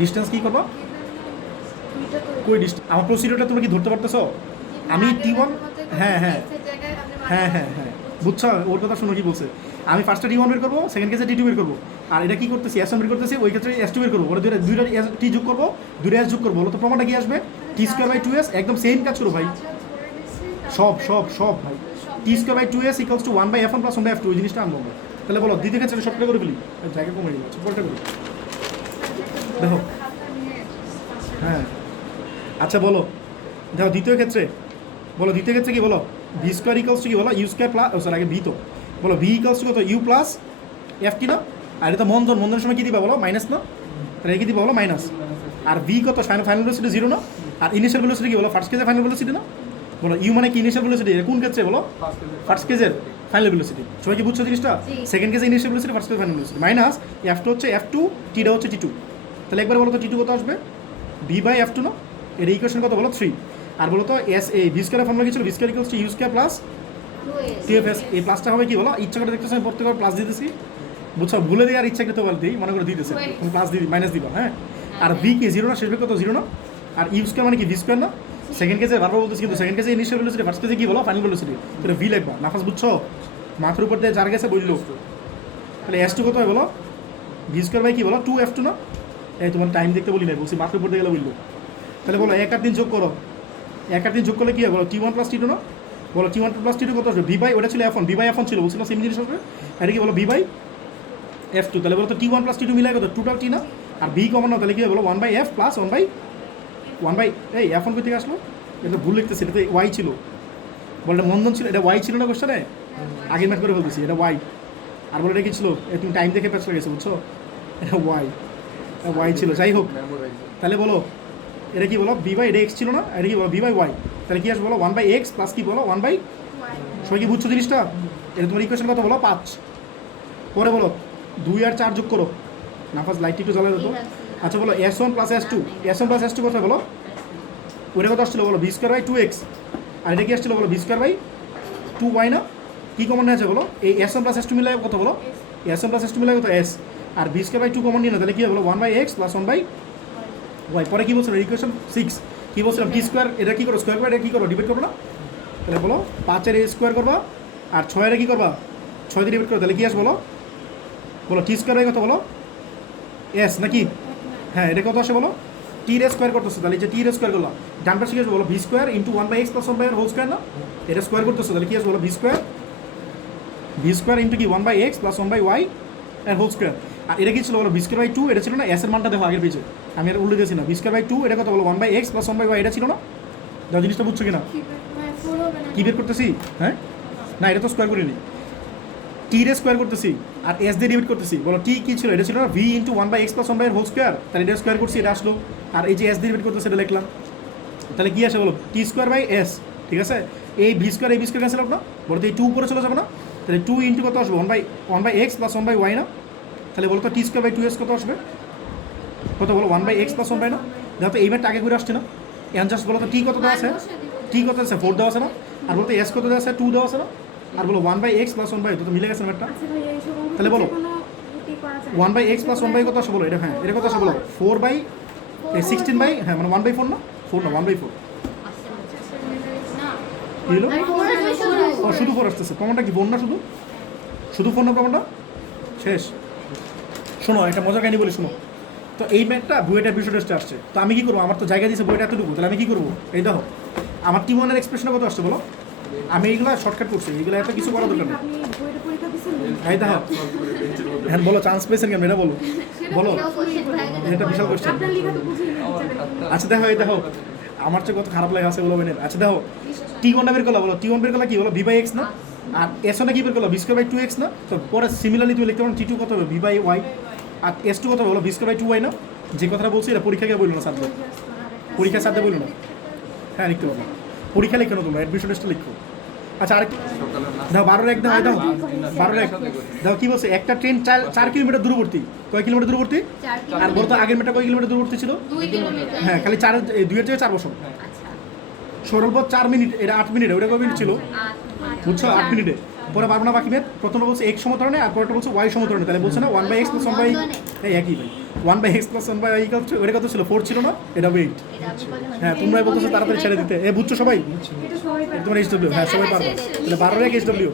ডিস্টেন্স কি করবা? কই ডিস্টেন্স? আমার প্রসিডিউরটা তোমরা কি ধরতে পারতেছো? আমি T1, হ্যাঁ হ্যাঁ হ্যাঁ হ্যাঁ হ্যাঁ বুঝছো? ওর কথা শুনো কি বলছে। আমি ফার্স্টে T1 বের করবো, সেকেন্ড কেসে T2 বের করবো। আর এটা কি করতেছি? S1 বের করতেছি, ওই ক্ষেত্রে S2 বের করবো। ওরা দুইটা T যোগ করবো, দুইটা S যোগ করবো। বলো তো প্রমাণটা কি আসবে? T square by 2s। একদম সেম কাজ করো ভাই, সব ভাই। T square by 2s equals to 1 by f1 plus 1 by f2, ওই জিনিসটা আনবো আমরা। তাহলে বলো দ্বিতীয় ক্ষেত্রে শর্টকাট করে ফেলি, জায়গা কমে গেল, পরটা করি দেখো। হ্যাঁ আচ্ছা বলো, দেখো দ্বিতীয় ক্ষেত্রে কি বলো? ভি স্কয়ার ইকুয়ালস টু কি বলো? ইউ স্কয়ার প্লাস, সরি আগে ভি তো বলো, ভি ইকুয়ালস টু কত? ইউ প্লাস এফ টি না? আর এটা তো মন্দনের সময় কি দিবা বলো? মাইনাস না? তাহলে কি দিবা বলো? মাইনাস। আর ভি কত? ফাইনাল ভেলোসিটি 0 না? আর ইনিশিয়াল ভেলোসিটি কি বলো? ফার্স্ট কেজের ফাইনাল ভেলোসিটি না? বলো ইউ মানে কি? Initial velocity. কোন ক্ষেত্রে বলো? ফার্স্ট কেজের ফাইনাল ভেলোসিটি। সবাই কি বুঝছো জিনিসটা? সেকেন্ড কেজে ইনিশিয়াল ভেলোসিটি, ফার্স্ট কেজে ফাইনাল ভেলোসিটি। মাইনাস F2 হচ্ছে F2, টিটা হচ্ছে T2। তাহলে একবার বলো তো T2 কত আসবে? ভি বাই F2 না? এর ইকুয়েশন কত বলো? 3। আর বলো তো এস এ ভি স্কয়ারের ফর্মুলা কি ছিল? V square equals to u square plus 2fs। এই প্লাসটা হবে কি বলো? ইচ্ছা করে দেখতেছো আমি প্রত্যেকবার প্লাস দিতেছি, বুঝছো? ভুলে দিয়ে আর ইচ্ছা করতে বলতে মনে করে দিতেছে, তুমি প্লাস দিবি, মাইনাস দিবা। হ্যাঁ। আর ভি কি 0 না? শেষ কত? 0 না? আর ইউ স্কয়ার মানে কি? ভি স্কয়ার না? সেকেন্ড কেসে বারবার বলতেছি, কিন্তু সেকেন্ড কেসে ইনিশিয়াল ভেলোসিটি, ফার্স্ট কেসে কি বলো? Final velocity. তাহলে ভি লিখবা, নাফাস বুঝছো? মাথার উপর দিয়ে যার গেছে বললো। তাহলে S2 কত হয় বলো? ভি স্কয়ার বাই কি বলো? 2f2 না? এই তোমার টাইম দেখতে বলি নাই, বলছি মাথার উপর দিয়ে গেলে বললো। তাহলে বলো 1 আর 3 যোগ করো, 1 আর 3 যোগ করলে কি হয় বলো? T1 প্লাস T2 না? বলো T1 প্লাস T2 কত আসবে? ভি বাই, ওটা ছিল F1, ভি বাই F1 ছিল, বলছিল সেম জিনিস আসবে। আর কি বলো? V by F2। তাহলে বলো তো T1 প্লাস T2 মিলাই কত? টোটাল T না? আর ভি কমন নাও, তাহলে কি বলো? 1 বাই F প্লাস 1 বাই এই F1 কই থেকে আসলো? এটা ভুল লিখতেছি, এটা তো Y ছিল। বলো এটা মন্দন ছিল, এটা Y ছিল না কোশ্চেনে? আগে ম্যাথ করে বলতেছি, এটা Y। আর বলো এটা কি ছিল? তুমি টাইম দেখে প্যাচ গেছো, বুঝছো? এটা Y ছিল। যাই হোক, তাহলে বলো এটা কি বলো? ভি বাই, এটা এক্স ছিল না? এটা কি বলো? V by y. তাহলে কি আসবে বলো? 1 বাই এক্স প্লাস কি বলো? 1 বাই, সবাই কি বুঝছো জিনিসটা? এটা তোমার ইকুয়েশন কত বলো? 5। পরে বলো 2 আর 4 যোগ করো। নাফাস লাইট একটু জ্বালা যেত। আচ্ছা বলো S1 plus S2, S1 plus S2 কত বলো? ওটা কত আসছিল বলো বি স্কোয়ার বাই 2x, আর এটা কি আসছিল বলো বি স্কোয়ার বাই 2y না? কী কমন নিয়ে আছে বলো? এই s m plus s two মিলাই কত বলো? S m plus s two মিলাই কত এস, আর বি স্কোয়ার বাই 2 কমন নিয়ে না, তাহলে কী হবে বলো 1/x প্লাস 1/y। পরে কী বলছিলাম ইকুয়েশন 6 কী বলছিলাম টি স্কোয়ার, এটা কী করো স্কোয়ার করবা, এটা কী করো ডিভাইড করবো না? তাহলে বলো 5-এর স্কোয়ার করবা আর 6-এর কী করবা 6 দিয়ে ডিভাইড করো, তাহলে কী আসবে বলো? বলো টি স্কোয়ার বাই কত বলো এস নাকি? হ্যাঁ এটা কত আসে বলো? টি রে স্কোয়ার করতেছে, তাহলে যে টি রে স্কোয়ার করলাম ডান পাশে কি আসবে বলো? V square into 1/x plus 1/y whole square না? এটা স্কোয়ার করতেছে, তাহলে কি আসবে বলো? ভি স্কোয়ার ইন্টু কি 1/x প্লাস 1/y এর হোল স্কোয়ার। আর এটা কি ছিল বলো? ভি স্কোয়ার বাই 2, এটা ছিল না? এস এর মানটা দেখো আগের পেজে, আমি আর উল্টে দিয়েছি না। ভি স্কোয়ার বাই 2 এটা কত বলো? 1/x প্লাস 1/y, এটা ছিল না? দাও জিনিসটা বুঝছো কিনা? কি বের করতেছি? হ্যাঁ না এটা তো স্কোয়ার করিনি, টি রে স্কোয়ার করতেছি আর এস দিয়ে ডিভাইড করতেছি। বলো টি কি ছিল? এটা ছিল না V into 1/x plus 1/y whole square, তাহলে এটা স্কোয়ার করছি, এটা আসলো। আর এই যে এস দিয়ে ডিভাইড করতেছে এটা লিখলাম, তাহলে কি আসে বলো? টি স্কোয়ার বাই এস, ঠিক আছে? এই ভি স্কোয়ার এই ভি স্কোয়ার ক্যান্সেল আউট না? বলো তো এই 2 উপরে চলে যাবে না? তাহলে 2 ইন্টু কত আসবে? 1/x প্লাস 1/y না? তাহলে বলো তো টি স্কোয়ার বাই 2s কত আসবে? কত বলো? 1/x প্লাস 1/y না? দেখো তো এইবারটা আগে ঘুরে আসছে না? এখন জাস্ট বলো তো টি কত দেওয়া আছে? টি কত আছে? 4 দেওয়া আছে না? আর বলতো এস কত দেওয়া আছে? 2 দেওয়া আছে না? আর বলো 1/x প্লাস 1/y, তো মিলে গেছে ব্যাপারটা। তাহলে বলো 1/x প্লাস 1/y কত আসে বলো? এটা হ্যাঁ এটা কত আসে বলো? 4/16 বাই হ্যাঁ মানে 1/4 না? 4 না 1/4 কি হলো? ও শুধু 4 আসতেছে, প্রমাণটা কি 4 না? শুধু 4 না প্রমাণটা? শেষ। শোনো একটা মজার কাহিনী বলি শোনো। তো এই ম্যাথটা বুয়েটের বিষয় টেস্টে আসছে, তো আমি কী করবো? আমার তো জায়গা দিয়েছে বুয়েটা এতটুকু, তাহলে আমি কী করবো? এই দেখো আমার টি ওয়ানের এক্সপ্রেশনে কত আসছে বলো? আমি এইগুলো শর্টকাট করছি, এইগুলো এত কিছু করা দরকার নেই। এই দেখো হ্যাঁ বলো চান্স পেয়েছেন কেন এটা বলো, বলো এটা বিশাল কোশ্চেন। আচ্ছা দেখো এই দেখো আমার চেয়ে কত খারাপ লাগে আছে বলো বেনের। আচ্ছা দেখো টি ওয়ানটা বের করলা, বলো টি ওয়ান বের করলা কি বলো? ভি বাই এক্স না? আর এস ওয়ানটা কি বের করলো? ভি স্কোয়ার বাই 2x না? তো পরে সিমিলারলি তুমি লিখতে পারো টি টু কত হবে? V by Y. আর এস টু কত বলো? ভি স্কোয়ার বাই 2y না? যে কথাটা বলছি এটা পরীক্ষাকে বললো না সাবজেক্ট, পরীক্ষার সাথে বললো না। হ্যাঁ লিখতে পারো, পরীক্ষা লিখো না তোমরা, অ্যাডমিশন টেস্টে লিখো। আচ্ছা আরেক দাও 12-1 দাও, দাও 12-1 দাও। কি বলছে? একটা ট্রেন 4 কিলোমিটার দূরবর্তী, কয় কিলোমিটার দূরবর্তী? আর বলতো আগের মেটা কয় কিলোমিটার দূরবর্তী ছিল? 2 কিলোমিটার। হ্যাঁ খালি 2-এর জায়গায় 4 বসো। সরল পথ 4 মিনিট, এটা 8 মিনিট, ওটা কয় মিনিট ছিল বুঝছো? 8 মিনিটে। পরে পারবো না বাকি মেট, প্রথমটা বলছে x সমতরণে আর পরেরটা বলছে y সমতরণে, তাহলে বলছে না 1/x প্লাস 1/y এই একই ভাই 1/x প্লাস 1/y ওটা কত ছিল? 4 ছিল না? এটা 8। হ্যাঁ তোমরাই বলতেছো তাড়াতাড়ি ছেড়ে দিতে, বুঝছো সবাই? তোমার HW হ্যাঁ সবাই পারবে, তাহলে 12-1 HW।